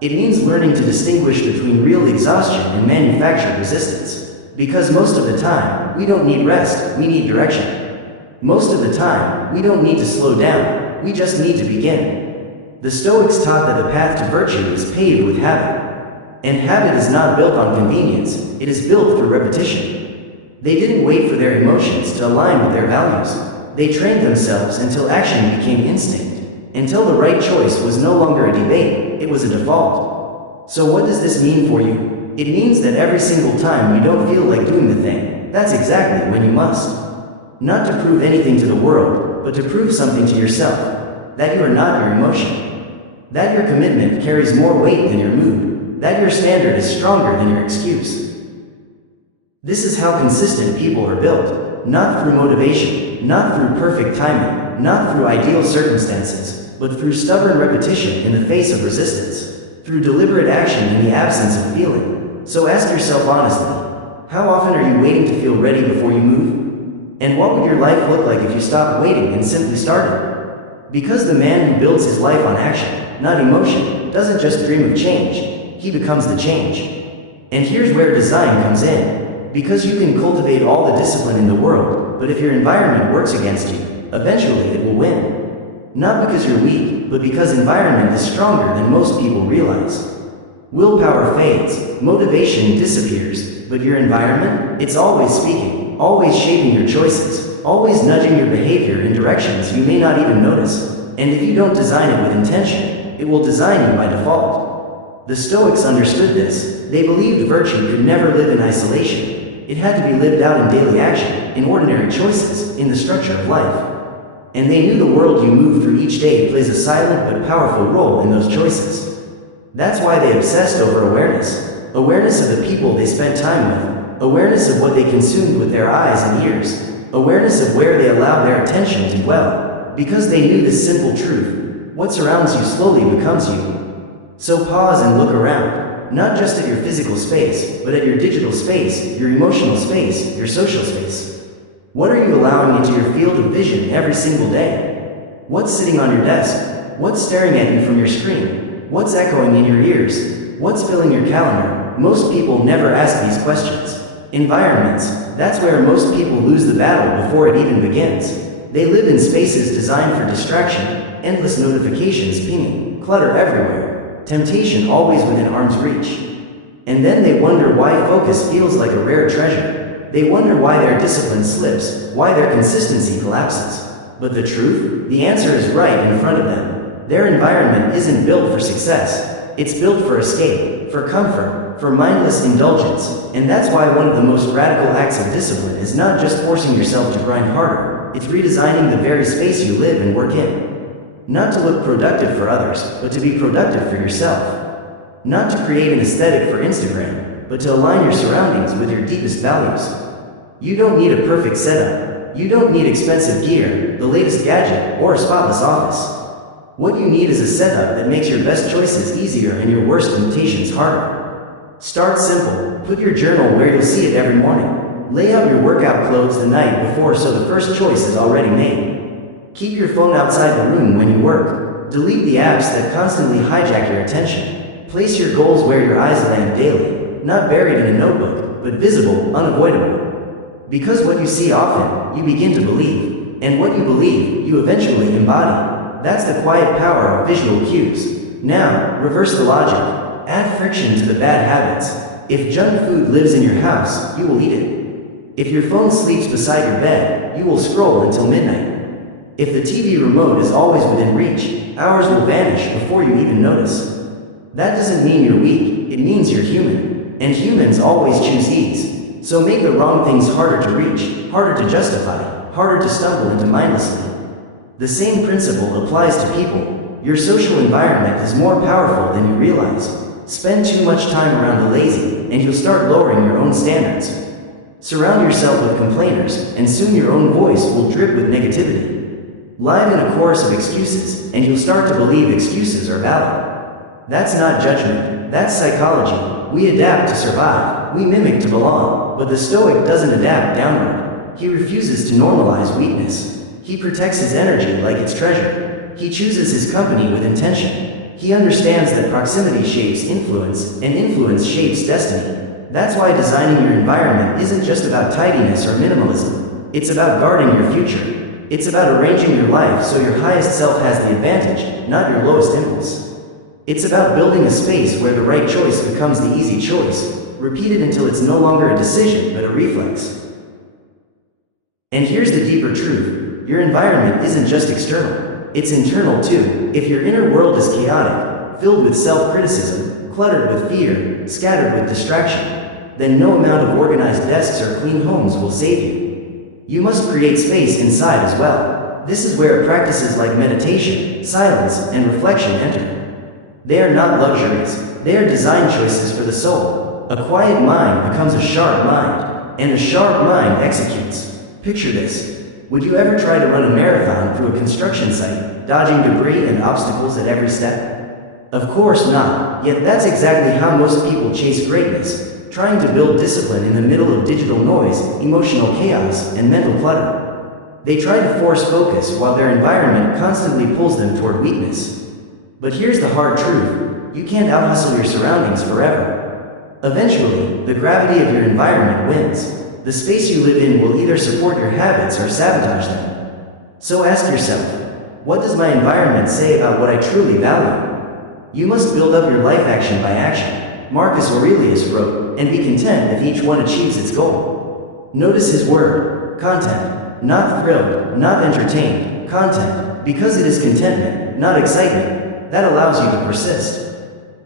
It means learning to distinguish between real exhaustion and manufactured resistance. Because most of the time, we don't need rest, we need direction. Most of the time, we don't need to slow down, we just need to begin. The Stoics taught that the path to virtue is paved with habit. And habit is not built on convenience, it is built through repetition. They didn't wait for their emotions to align with their values. They trained themselves until action became instinct, until the right choice was no longer a debate, it was a default. So what does this mean for you? It means that every single time you don't feel like doing the thing, that's exactly when you must. Not to prove anything to the world, but to prove something to yourself. That you are not your emotion. That your commitment carries more weight than your mood. That your standard is stronger than your excuse. This is how consistent people are built. Not through motivation, not through perfect timing, not through ideal circumstances, but through stubborn repetition in the face of resistance. Through deliberate action in the absence of feeling. So ask yourself honestly, how often are you waiting to feel ready before you move? And what would your life look like if you stopped waiting and simply started? Because the man who builds his life on action, not emotion, doesn't just dream of change, he becomes the change. And here's where design comes in. Because you can cultivate all the discipline in the world, but if your environment works against you, eventually it will win. Not because you're weak, but because environment is stronger than most people realize. Willpower fades, motivation disappears, but your environment, it's always speaking, always shaping your choices, always nudging your behavior in directions you may not even notice. And if you don't design it with intention, it will design you by default. The Stoics understood this. They believed virtue could never live in isolation. It had to be lived out in daily action, in ordinary choices, in the structure of life. And they knew the world you move through each day plays a silent but powerful role in those choices. That's why they obsessed over awareness. Awareness of the people they spent time with. Awareness of what they consumed with their eyes and ears. Awareness of where they allowed their attention to dwell. Because they knew this simple truth. What surrounds you slowly becomes you. So pause and look around. Not just at your physical space, but at your digital space, your emotional space, your social space. What are you allowing into your field of vision every single day? What's sitting on your desk? What's staring at you from your screen? What's echoing in your ears? What's filling your calendar? Most people never ask these questions. Environments, that's where most people lose the battle before it even begins. They live in spaces designed for distraction, endless notifications pinging, clutter everywhere, temptation always within arm's reach. And then they wonder why focus feels like a rare treasure. They wonder why their discipline slips, why their consistency collapses. But the truth? The answer is right in front of them. Their environment isn't built for success. It's built for escape, for comfort, for mindless indulgence. And that's why one of the most radical acts of discipline is not just forcing yourself to grind harder. It's redesigning the very space you live and work in. Not to look productive for others, but to be productive for yourself. Not to create an aesthetic for Instagram, but to align your surroundings with your deepest values. You don't need a perfect setup. You don't need expensive gear, the latest gadget, or a spotless office. What you need is a setup that makes your best choices easier and your worst temptations harder. Start simple. Put your journal where you'll see it every morning. Lay out your workout clothes the night before so the first choice is already made. Keep your phone outside the room when you work. Delete the apps that constantly hijack your attention. Place your goals where your eyes land daily, not buried in a notebook, but visible, unavoidable. Because what you see often, you begin to believe. And what you believe, you eventually embody. That's the quiet power of visual cues. Now, reverse the logic. Add friction to the bad habits. If junk food lives in your house, you will eat it. If your phone sleeps beside your bed, you will scroll until midnight. If the TV remote is always within reach, hours will vanish before you even notice. That doesn't mean you're weak, it means you're human. And humans always choose ease. So make the wrong things harder to reach, harder to justify, harder to stumble into mindlessly. The same principle applies to people. Your social environment is more powerful than you realize. Spend too much time around the lazy, and you'll start lowering your own standards. Surround yourself with complainers, and soon your own voice will drip with negativity. Live in a chorus of excuses, and you'll start to believe excuses are valid. That's not judgment, that's psychology. We adapt to survive, we mimic to belong, but the Stoic doesn't adapt downward. He refuses to normalize weakness. He protects his energy like it's treasure. He chooses his company with intention. He understands that proximity shapes influence, and influence shapes destiny. That's why designing your environment isn't just about tidiness or minimalism. It's about guarding your future. It's about arranging your life so your highest self has the advantage, not your lowest impulse. It's about building a space where the right choice becomes the easy choice, repeated until it's no longer a decision but a reflex. And here's the deeper truth. Your environment isn't just external, it's internal too. If your inner world is chaotic, filled with self-criticism, cluttered with fear, scattered with distraction, then no amount of organized desks or clean homes will save you. You must create space inside as well. This is where practices like meditation, silence, and reflection enter. They are not luxuries, they are design choices for the soul. A quiet mind becomes a sharp mind, and a sharp mind executes. Picture this. Would you ever try to run a marathon through a construction site, dodging debris and obstacles at every step? Of course not, yet that's exactly how most people chase greatness, trying to build discipline in the middle of digital noise, emotional chaos, and mental clutter. They try to force focus while their environment constantly pulls them toward weakness. But here's the hard truth. You can't out-hustle your surroundings forever. Eventually, the gravity of your environment wins. The space you live in will either support your habits or sabotage them. So ask yourself, what does my environment say about what I truly value? You must build up your life action by action. Marcus Aurelius wrote, and be content if each one achieves its goal. Notice his word, content, not thrilled, not entertained, content, because it is contentment, not excitement, that allows you to persist.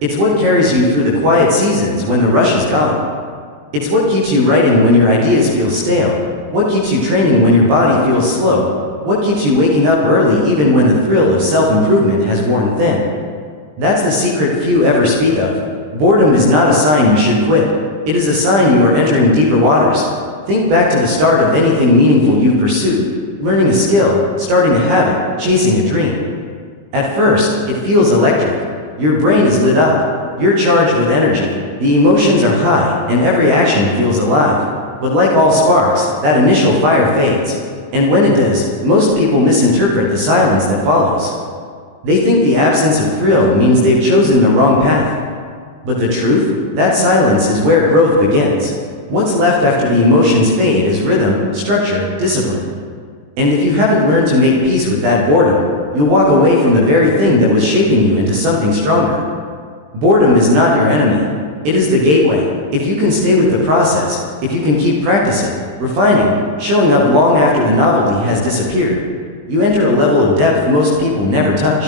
It's what carries you through the quiet seasons when the rush is gone. It's what keeps you writing when your ideas feel stale, what keeps you training when your body feels slow, what keeps you waking up early even when the thrill of self-improvement has worn thin. That's the secret few ever speak of. Boredom is not a sign you should quit. It is a sign you are entering deeper waters. Think back to the start of anything meaningful you pursued. Learning a skill, starting a habit, chasing a dream. At first, it feels electric. Your brain is lit up. You're charged with energy. The emotions are high, and every action feels alive. But like all sparks, that initial fire fades. And when it does, most people misinterpret the silence that follows. They think the absence of thrill means they've chosen the wrong path. But the truth? That silence is where growth begins. What's left after the emotions fade is rhythm, structure, discipline. And if you haven't learned to make peace with that boredom, you'll walk away from the very thing that was shaping you into something stronger. Boredom is not your enemy. It is the gateway. If you can stay with the process, if you can keep practicing, refining, showing up long after the novelty has disappeared, you enter a level of depth most people never touch.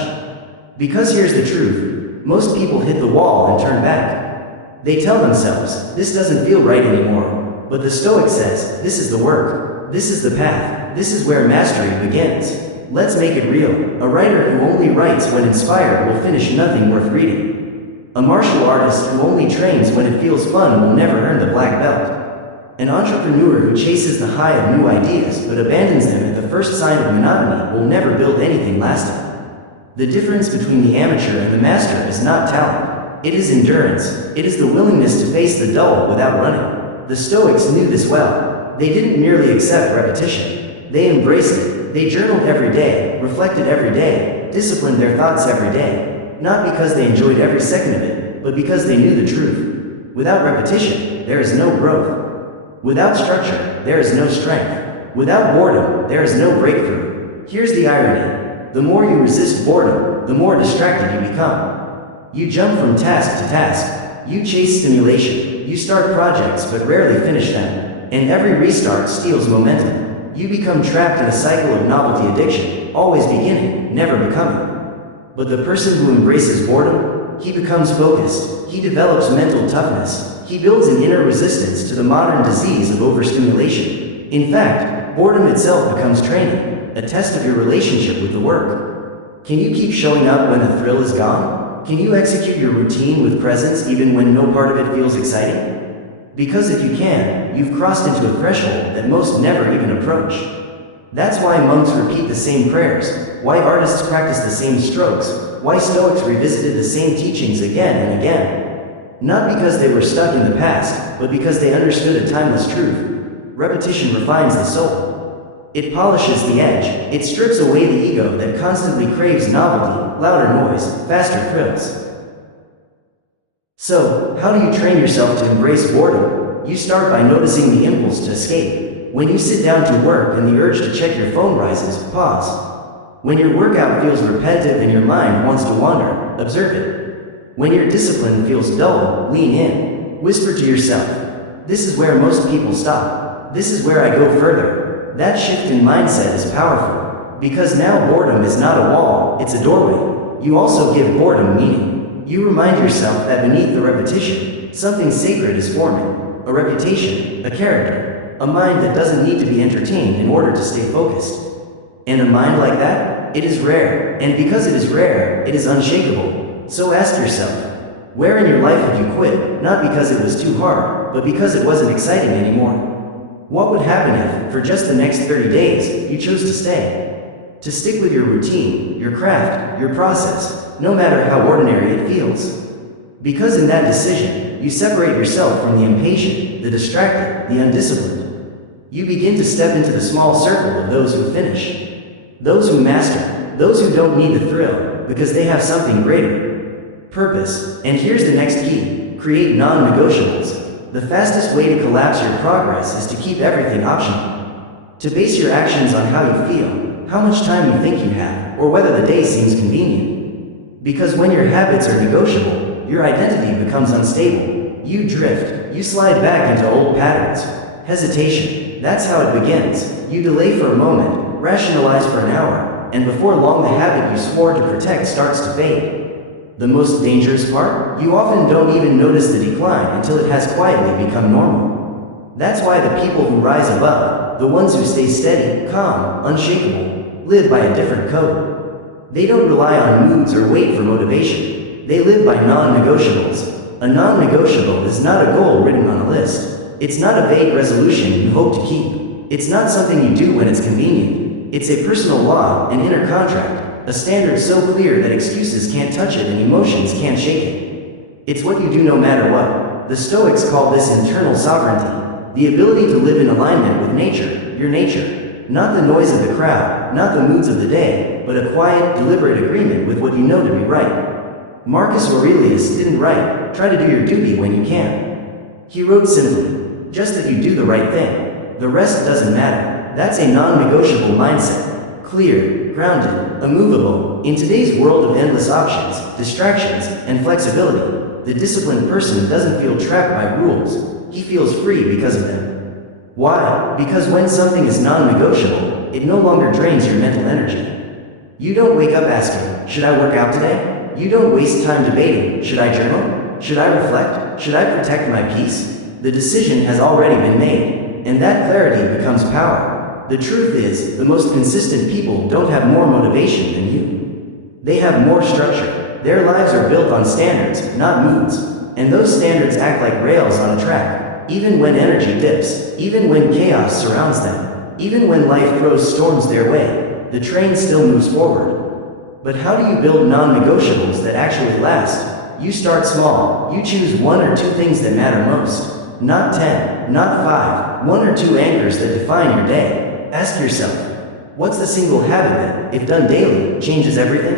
Because here's the truth. Most people hit the wall and turn back. They tell themselves, this doesn't feel right anymore. But the Stoic says, this is the work. This is the path. This is where mastery begins. Let's make it real. A writer who only writes when inspired will finish nothing worth reading. A martial artist who only trains when it feels fun will never earn the black belt. An entrepreneur who chases the high of new ideas but abandons them at the first sign of monotony will never build anything lasting. The difference between the amateur and the master is not talent. It is endurance. It is the willingness to face the dull without running. The Stoics knew this well. They didn't merely accept repetition. They embraced it. They journaled every day, reflected every day, disciplined their thoughts every day, not because they enjoyed every second of it, but because they knew the truth. Without repetition, there is no growth. Without structure, there is no strength. Without boredom, there is no breakthrough. Here's the irony. The more you resist boredom, the more distracted you become. You jump from task to task. You chase stimulation. You start projects but rarely finish them. And every restart steals momentum. You become trapped in a cycle of novelty addiction, always beginning, never becoming. But the person who embraces boredom, he becomes focused, he develops mental toughness, he builds an inner resistance to the modern disease of overstimulation. In fact, boredom itself becomes training, a test of your relationship with the work. Can you keep showing up when the thrill is gone? Can you execute your routine with presence even when no part of it feels exciting? Because if you can, you've crossed into a threshold that most never even approach. That's why monks repeat the same prayers, why artists practice the same strokes, why Stoics revisited the same teachings again and again. Not because they were stuck in the past, but because they understood a timeless truth. Repetition refines the soul. It polishes the edge, it strips away the ego that constantly craves novelty, louder noise, faster thrills. So, how do you train yourself to embrace boredom? You start by noticing the impulse to escape. When you sit down to work and the urge to check your phone rises, pause. When your workout feels repetitive and your mind wants to wander, observe it. When your discipline feels dull, lean in. Whisper to yourself, "This is where most people stop. This is where I go further." That shift in mindset is powerful. Because now boredom is not a wall, it's a doorway. You also give boredom meaning. You remind yourself that beneath the repetition, something sacred is forming. A reputation, a character, a mind that doesn't need to be entertained in order to stay focused. And a mind like that, it is rare, and because it is rare, it is unshakable. So ask yourself, where in your life have you quit, not because it was too hard, but because it wasn't exciting anymore? What would happen if, for just the next 30 days, you chose to stay? To stick with your routine, your craft, your process, no matter how ordinary it feels. Because in that decision, you separate yourself from the impatient, the distracted, the undisciplined. You begin to step into the small circle of those who finish. Those who master, those who don't need the thrill, because they have something greater. Purpose. And here's the next key. Create non-negotiables. The fastest way to collapse your progress is to keep everything optional. To base your actions on how you feel, how much time you think you have, or whether the day seems convenient. Because when your habits are negotiable, your identity becomes unstable. You drift, you slide back into old patterns. Hesitation. That's how it begins. You delay for a moment, rationalize for an hour, and before long the habit you swore to protect starts to fade. The most dangerous part? You often don't even notice the decline until it has quietly become normal. That's why the people who rise above, the ones who stay steady, calm, unshakable, live by a different code. They don't rely on moods or wait for motivation. They live by non-negotiables. A non-negotiable is not a goal written on a list. It's not a vague resolution you hope to keep. It's not something you do when it's convenient. It's a personal law, an inner contract, a standard so clear that excuses can't touch it and emotions can't shake it. It's what you do no matter what. The Stoics call this internal sovereignty, the ability to live in alignment with nature, your nature. Not the noise of the crowd, not the moods of the day, but a quiet, deliberate agreement with what you know to be right. Marcus Aurelius didn't write, "Try to do your duty when you can." He wrote simply, "Just that you do the right thing. The rest doesn't matter." That's a non-negotiable mindset. Clear, grounded, immovable. In today's world of endless options, distractions, and flexibility, the disciplined person doesn't feel trapped by rules. He feels free because of them. Why? Because when something is non-negotiable, it no longer drains your mental energy. You don't wake up asking, "Should I work out today?" You don't waste time debating, "Should I journal? Should I reflect? Should I protect my peace?" The decision has already been made, and that clarity becomes power. The truth is, the most consistent people don't have more motivation than you. They have more structure. Their lives are built on standards, not moods. And those standards act like rails on a track. Even when energy dips, even when chaos surrounds them, even when life throws storms their way, the train still moves forward. But how do you build non-negotiables that actually last? You start small. You choose one or two things that matter most. Not 10, not 5, one or two anchors that define your day. Ask yourself, what's the single habit that, if done daily, changes everything?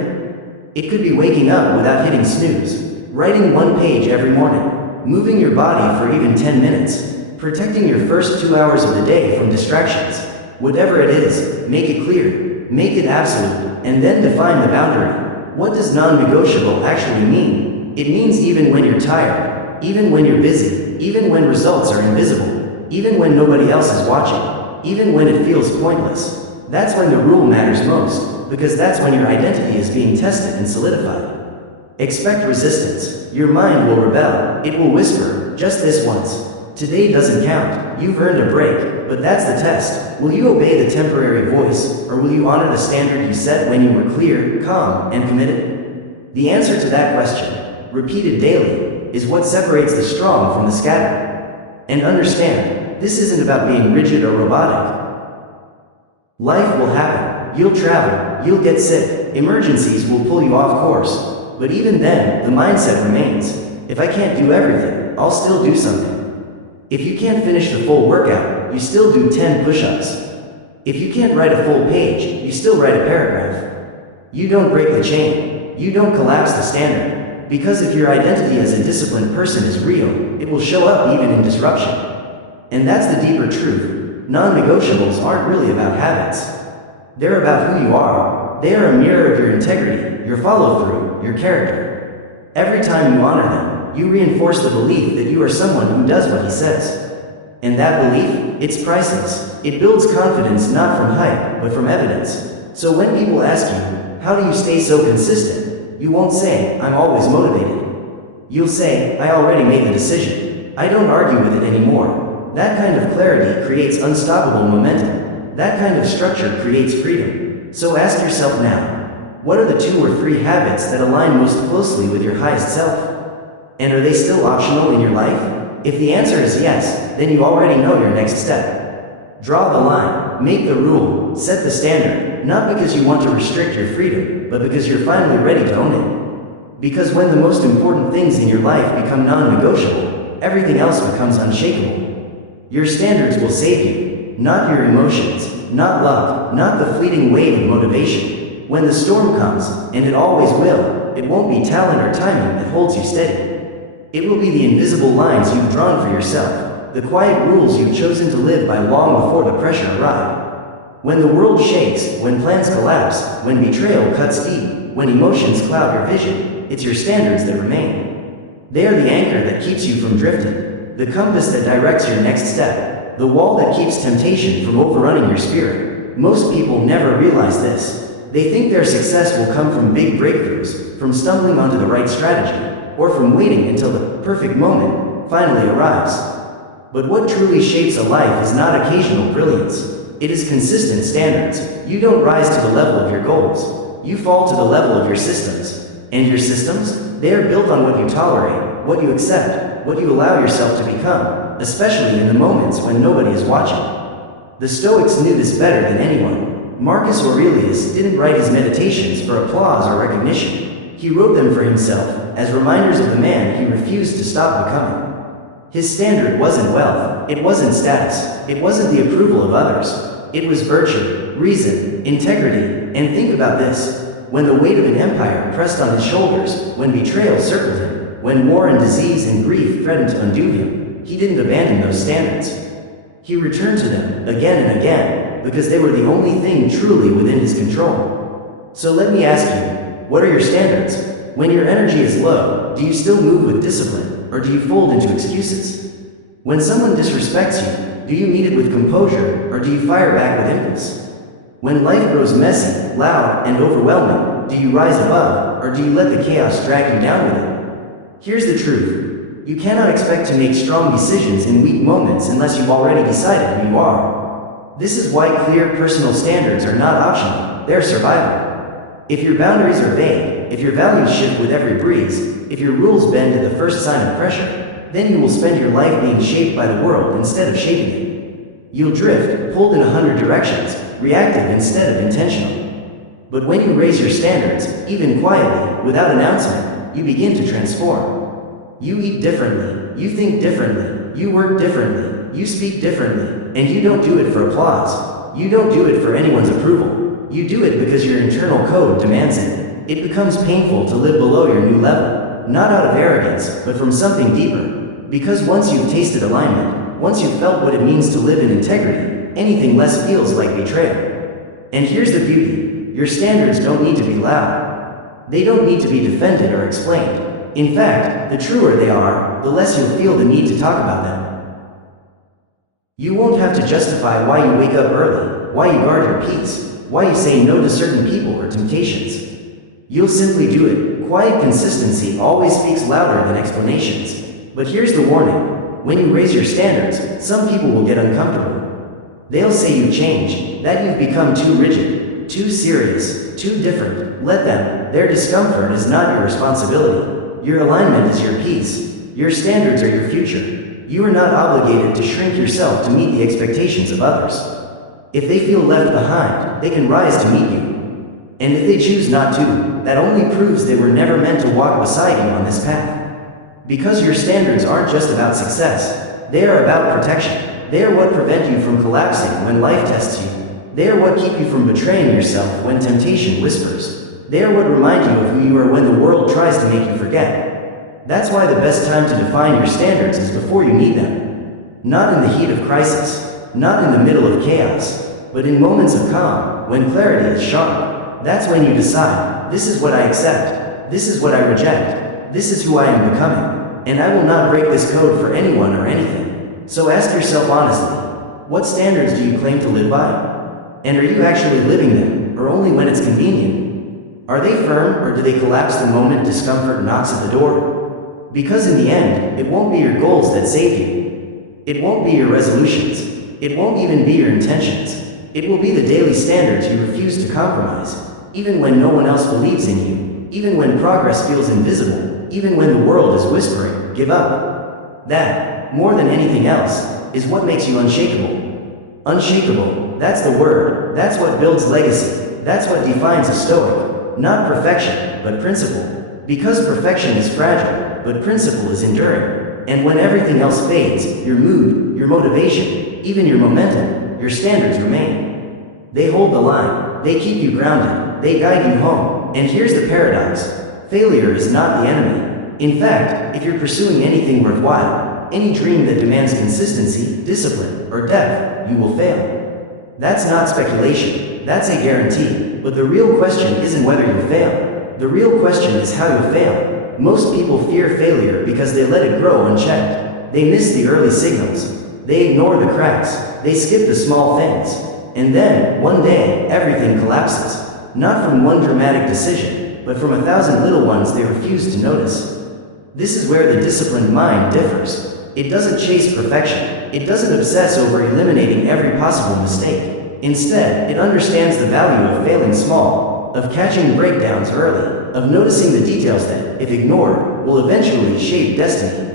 It could be waking up without hitting snooze, writing one page every morning, moving your body for even 10 minutes, protecting your first 2 hours of the day from distractions. Whatever it is, make it clear, make it absolute, and then define the boundary. What does non-negotiable actually mean? It means even when you're tired, even when you're busy, even when results are invisible, even when nobody else is watching, even when it feels pointless. That's when the rule matters most, because that's when your identity is being tested and solidified. Expect resistance. Your mind will rebel. It will whisper, "Just this once. Today doesn't count. You've earned a break." But that's the test. Will you obey the temporary voice, or will you honor the standard you set when you were clear, calm, and committed? The answer to that question, repeated daily, is what separates the strong from the scattered. And understand, this isn't about being rigid or robotic. Life will happen. you'll travel, you'll get sick, emergencies will pull you off course. But even then, the mindset remains. If I can't do everything, I'll still do something. If you can't finish the full workout, you still do 10 push-ups. If you can't write a full page, you still write a paragraph. You don't break the chain. You don't collapse the standard. Because if your identity as a disciplined person is real, it will show up even in disruption. And that's the deeper truth. Non-negotiables aren't really about habits. They're about who you are. They are a mirror of your integrity, your follow-through, your character. Every time you honor them, you reinforce the belief that you are someone who does what he says. And that belief, it's priceless. It builds confidence not from hype, but from evidence. So when people ask you, how do you stay so consistent? You won't say, I'm always motivated. You'll say, I already made the decision. I don't argue with it anymore. That kind of clarity creates unstoppable momentum. That kind of structure creates freedom. So ask yourself now, what are the 2 or 3 habits that align most closely with your highest self? And are they still optional in your life? If the answer is yes, then you already know your next step. Draw the line, make the rule, set the standard, not because you want to restrict your freedom, but because you're finally ready to own it. Because when the most important things in your life become non-negotiable, everything else becomes unshakable. Your standards will save you, not your emotions, not luck, not the fleeting wave of motivation. When the storm comes, and it always will, it won't be talent or timing that holds you steady. It will be the invisible lines you've drawn for yourself, the quiet rules you've chosen to live by long before the pressure arrived. When the world shakes, when plans collapse, when betrayal cuts deep, when emotions cloud your vision, it's your standards that remain. They are the anchor that keeps you from drifting, the compass that directs your next step, the wall that keeps temptation from overrunning your spirit. Most people never realize this. They think their success will come from big breakthroughs, from stumbling onto the right strategy, or from waiting until the perfect moment finally arrives. But what truly shapes a life is not occasional brilliance. It is consistent standards. You don't rise to the level of your goals. You fall to the level of your systems. And your systems? They are built on what you tolerate, what you accept, what you allow yourself to become, especially in the moments when nobody is watching. The Stoics knew this better than anyone. Marcus Aurelius didn't write his meditations for applause or recognition. He wrote them for himself, as reminders of the man he refused to stop becoming. His standard wasn't wealth, it wasn't status, it wasn't the approval of others. It was virtue, reason, integrity, and think about this. When the weight of an empire pressed on his shoulders, when betrayal circled him, when war and disease and grief threatened to undo him, he didn't abandon those standards. He returned to them, again and again, because they were the only thing truly within his control. So let me ask you, what are your standards? When your energy is low, do you still move with discipline, or do you fold into excuses? When someone disrespects you, do you meet it with composure, or do you fire back with impulse? When life grows messy, loud, and overwhelming, do you rise above, or do you let the chaos drag you down with it? Here's the truth. You cannot expect to make strong decisions in weak moments unless you've already decided who you are. This is why clear personal standards are not optional, they're survival. If your boundaries are vague, if your values shift with every breeze, if your rules bend at the first sign of pressure, then you will spend your life being shaped by the world instead of shaping it. You'll drift, pulled in 100 directions, reactive instead of intentional. But when you raise your standards, even quietly, without announcement, you begin to transform. You eat differently, you think differently, you work differently, you speak differently, and you don't do it for applause. You don't do it for anyone's approval. You do it because your internal code demands it. It becomes painful to live below your new level, not out of arrogance, but from something deeper. Because once you've tasted alignment, once you've felt what it means to live in integrity, anything less feels like betrayal. And here's the beauty. Your standards don't need to be loud. They don't need to be defended or explained. In fact, the truer they are, the less you'll feel the need to talk about them. You won't have to justify why you wake up early, why you guard your peace, why you say no to certain people or temptations. You'll simply do it. Quiet consistency always speaks louder than explanations. But here's the warning. When you raise your standards, some people will get uncomfortable. They'll say you've changed, that you've become too rigid, too serious, too different. Let them. Their discomfort is not your responsibility. Your alignment is your peace. Your standards are your future. You are not obligated to shrink yourself to meet the expectations of others. If they feel left behind, they can rise to meet you. And if they choose not to, that only proves they were never meant to walk beside you on this path. Because your standards aren't just about success, they are about protection. They are what prevent you from collapsing when life tests you. They are what keep you from betraying yourself when temptation whispers. They are what remind you of who you are when the world tries to make you forget. That's why the best time to define your standards is before you need them. Not in the heat of crisis, not in the middle of chaos, but in moments of calm, when clarity is sharp. That's when you decide, this is what I accept, this is what I reject, this is who I am becoming, and I will not break this code for anyone or anything. So ask yourself honestly, what standards do you claim to live by? And are you actually living them, or only when it's convenient? Are they firm, or do they collapse the moment discomfort knocks at the door? Because in the end, it won't be your goals that save you. It won't be your resolutions. It won't even be your intentions. It will be the daily standards you refuse to compromise, even when no one else believes in you, even when progress feels invisible, even when the world is whispering, give up. That, more than anything else, is what makes you unshakable. Unshakable, that's the word, that's what builds legacy, that's what defines a Stoic. Not perfection, but principle. Because perfection is fragile, but principle is enduring. And when everything else fades, your mood, your motivation, even your momentum, your standards remain. They hold the line, they keep you grounded, they guide you home. And here's the paradox. Failure is not the enemy. In fact, if you're pursuing anything worthwhile, any dream that demands consistency, discipline, or depth, you will fail. That's not speculation, that's a guarantee. But the real question isn't whether you fail. The real question is how you fail. Most people fear failure because they let it grow unchecked. They miss the early signals. They ignore the cracks. They skip the small things. And then, one day, everything collapses. Not from one dramatic decision, but from 1,000 little ones they refuse to notice. This is where the disciplined mind differs. It doesn't chase perfection. It doesn't obsess over eliminating every possible mistake. Instead, it understands the value of failing small, of catching breakdowns early, of noticing the details that, if ignored, will eventually shape destiny.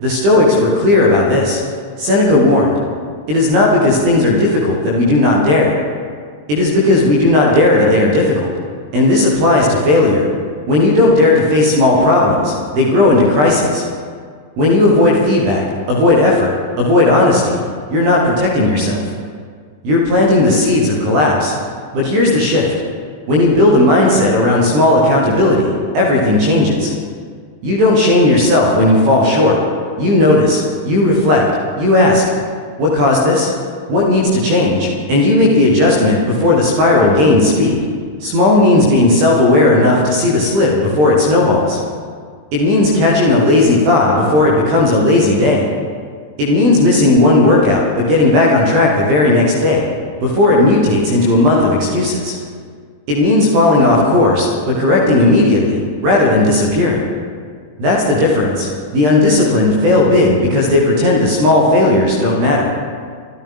The Stoics were clear about this. Seneca warned, "It is not because things are difficult that we do not dare. It is because we do not dare that they are difficult." And this applies to failure. When you don't dare to face small problems, they grow into crises. When you avoid feedback, avoid effort, avoid honesty, you're not protecting yourself. You're planting the seeds of collapse. But here's the shift. When you build a mindset around small accountability, everything changes. You don't shame yourself when you fall short. You notice, you reflect, you ask, what caused this? What needs to change? And you make the adjustment before the spiral gains speed. Small means being self-aware enough to see the slip before it snowballs. It means catching a lazy thought before it becomes a lazy day. It means missing one workout but getting back on track the very next day, before it mutates into a month of excuses. It means falling off course, but correcting immediately, rather than disappearing. That's the difference. The undisciplined fail big because they pretend the small failures don't matter.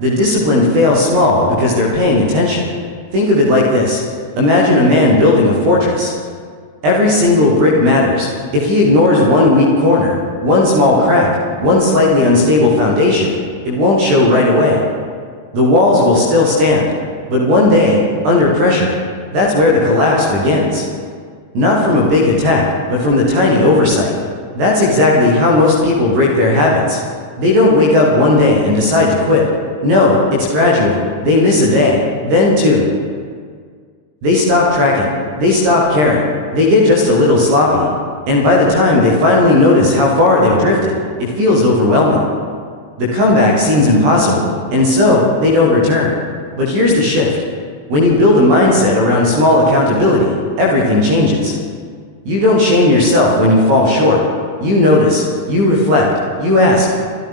The disciplined fail small because they're paying attention. Think of it like this. Imagine a man building a fortress. Every single brick matters. If he ignores one weak corner, one small crack, one slightly unstable foundation, it won't show right away. The walls will still stand, but one day, under pressure, that's where the collapse begins. Not from a big attack, but from the tiny oversight. That's exactly how most people break their habits. They don't wake up one day and decide to quit. No, it's gradual. They miss a day, then two. They stop tracking. They stop caring. They get just a little sloppy. And by the time they finally notice how far they've drifted, it feels overwhelming. The comeback seems impossible, and so they don't return. But here's the shift. When you build a mindset around small accountability, everything changes. You don't shame yourself when you fall short. You notice, you reflect, you ask,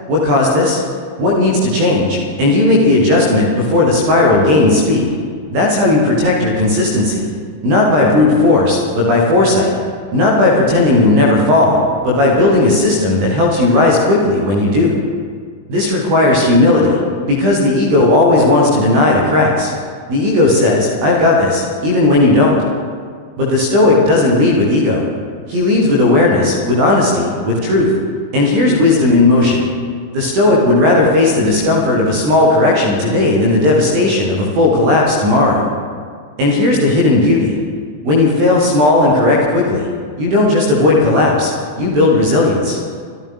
what caused this? What needs to change? And you make the adjustment before the spiral gains speed. That's how you protect your consistency. Not by brute force, but by foresight. Not by pretending you'll never fall, but by building a system that helps you rise quickly when you do. This requires humility, because the ego always wants to deny the cracks. The ego says, I've got this, even when you don't. But the Stoic doesn't lead with ego. He leads with awareness, with honesty, with truth. And here's wisdom in motion. The Stoic would rather face the discomfort of a small correction today than the devastation of a full collapse tomorrow. And here's the hidden beauty. When you fail small and correct quickly, you don't just avoid collapse, you build resilience.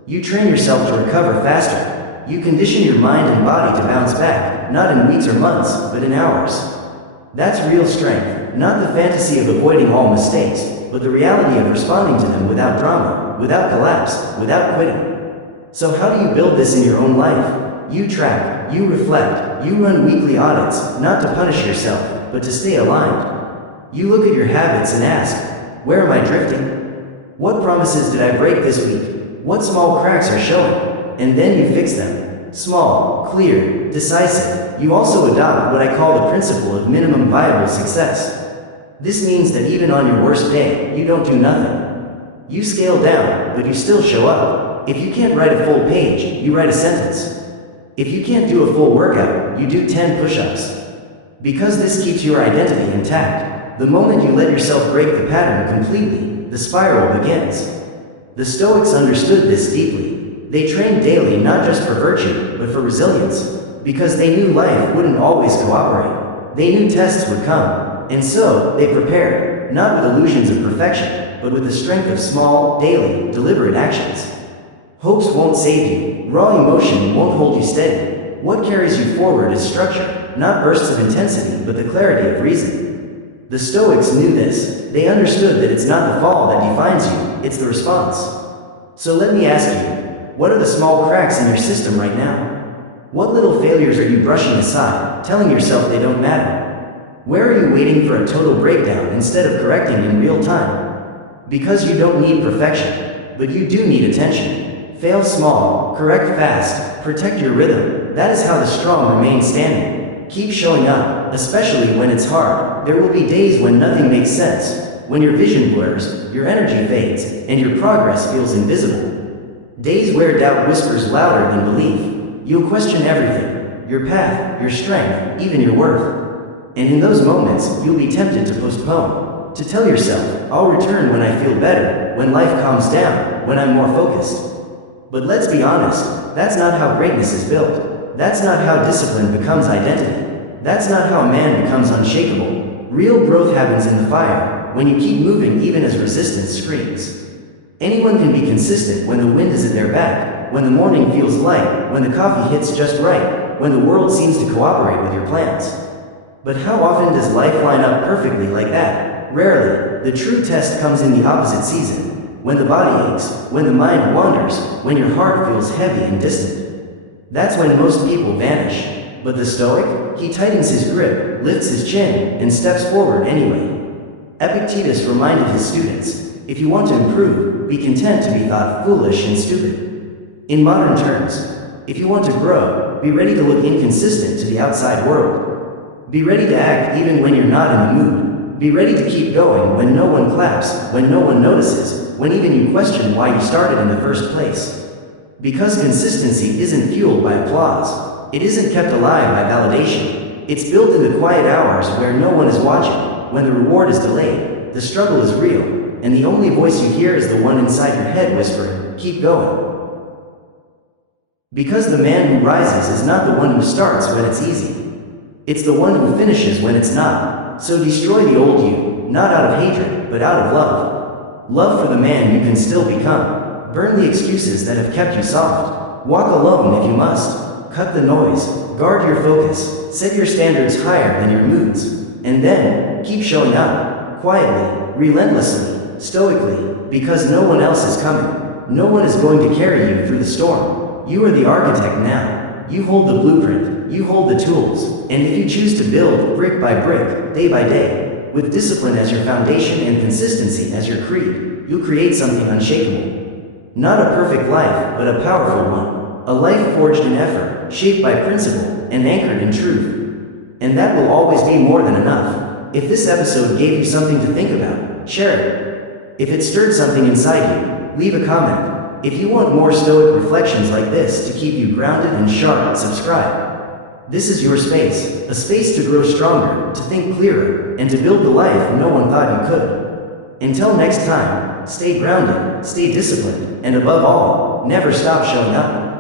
You train yourself to recover faster. You condition your mind and body to bounce back, not in weeks or months, but in hours. That's real strength, not the fantasy of avoiding all mistakes, but the reality of responding to them without drama, without collapse, without quitting. So how do you build this in your own life? You track, you reflect, you run weekly audits, not to punish yourself, but to stay aligned. You look at your habits and ask, where am I drifting? What promises did I break this week? What small cracks are showing? And then you fix them. Small, clear, decisive. You also adopt what I call the principle of minimum viable success. This means that even on your worst day, you don't do nothing. You scale down, but you still show up. If you can't write a full page, you write a sentence. If you can't do a full workout, you do 10 push-ups. Because this keeps your identity intact. The moment you let yourself break the pattern completely, the spiral begins. The Stoics understood this deeply. They trained daily not just for virtue, but for resilience. Because they knew life wouldn't always cooperate. They knew tests would come. And so, they prepared, not with illusions of perfection, but with the strength of small, daily, deliberate actions. Hopes won't save you. Raw emotion won't hold you steady. What carries you forward is structure, not bursts of intensity, but the clarity of reason. The Stoics knew this. They understood that it's not the fall that defines you, it's the response. So let me ask you, what are the small cracks in your system right now? What little failures are you brushing aside, telling yourself they don't matter? Where are you waiting for a total breakdown instead of correcting in real time? Because you don't need perfection, but you do need attention. Fail small, correct fast, protect your rhythm. That is how the strong remain standing. Keep showing up, especially when it's hard. There will be days when nothing makes sense, when your vision blurs, your energy fades, and your progress feels invisible. Days where doubt whispers louder than belief. You'll question everything, your path, your strength, even your worth. And in those moments, you'll be tempted to postpone, to tell yourself, I'll return when I feel better, when life calms down, when I'm more focused. But let's be honest, that's not how greatness is built. That's not how discipline becomes identity. That's not how a man becomes unshakable. Real growth happens in the fire, when you keep moving even as resistance screams. Anyone can be consistent when the wind is at their back, when the morning feels light, when the coffee hits just right, when the world seems to cooperate with your plans. But how often does life line up perfectly like that? Rarely. The true test comes in the opposite season. When the body aches, when the mind wanders, when your heart feels heavy and distant. That's when most people vanish. But the Stoic? He tightens his grip, lifts his chin, and steps forward anyway. Epictetus reminded his students, if you want to improve, be content to be thought foolish and stupid. In modern terms, if you want to grow, be ready to look inconsistent to the outside world. Be ready to act even when you're not in the mood. Be ready to keep going when no one claps, when no one notices, when even you question why you started in the first place. Because consistency isn't fueled by applause. It isn't kept alive by validation. It's built in the quiet hours where no one is watching, when the reward is delayed, the struggle is real, and the only voice you hear is the one inside your head whispering, keep going. Because the man who rises is not the one who starts when it's easy. It's the one who finishes when it's not. So destroy the old you, not out of hatred, but out of love. Love for the man you can still become. Burn the excuses that have kept you soft. Walk alone if you must. Cut the noise. Guard your focus. Set your standards higher than your moods. And then, keep showing up. Quietly, relentlessly, stoically, because no one else is coming. No one is going to carry you through the storm. You are the architect now. You hold the blueprint, you hold the tools, and if you choose to build brick by brick, day by day, with discipline as your foundation and consistency as your creed, you'll create something unshakable. Not a perfect life, but a powerful one. A life forged in effort, shaped by principle, and anchored in truth. And that will always be more than enough. If this episode gave you something to think about, share it. If it stirred something inside you, leave a comment. If you want more Stoic reflections like this to keep you grounded and sharp, subscribe. This is your space, a space to grow stronger, to think clearer, and to build the life no one thought you could. Until next time, stay grounded, stay disciplined, and above all, never stop showing up.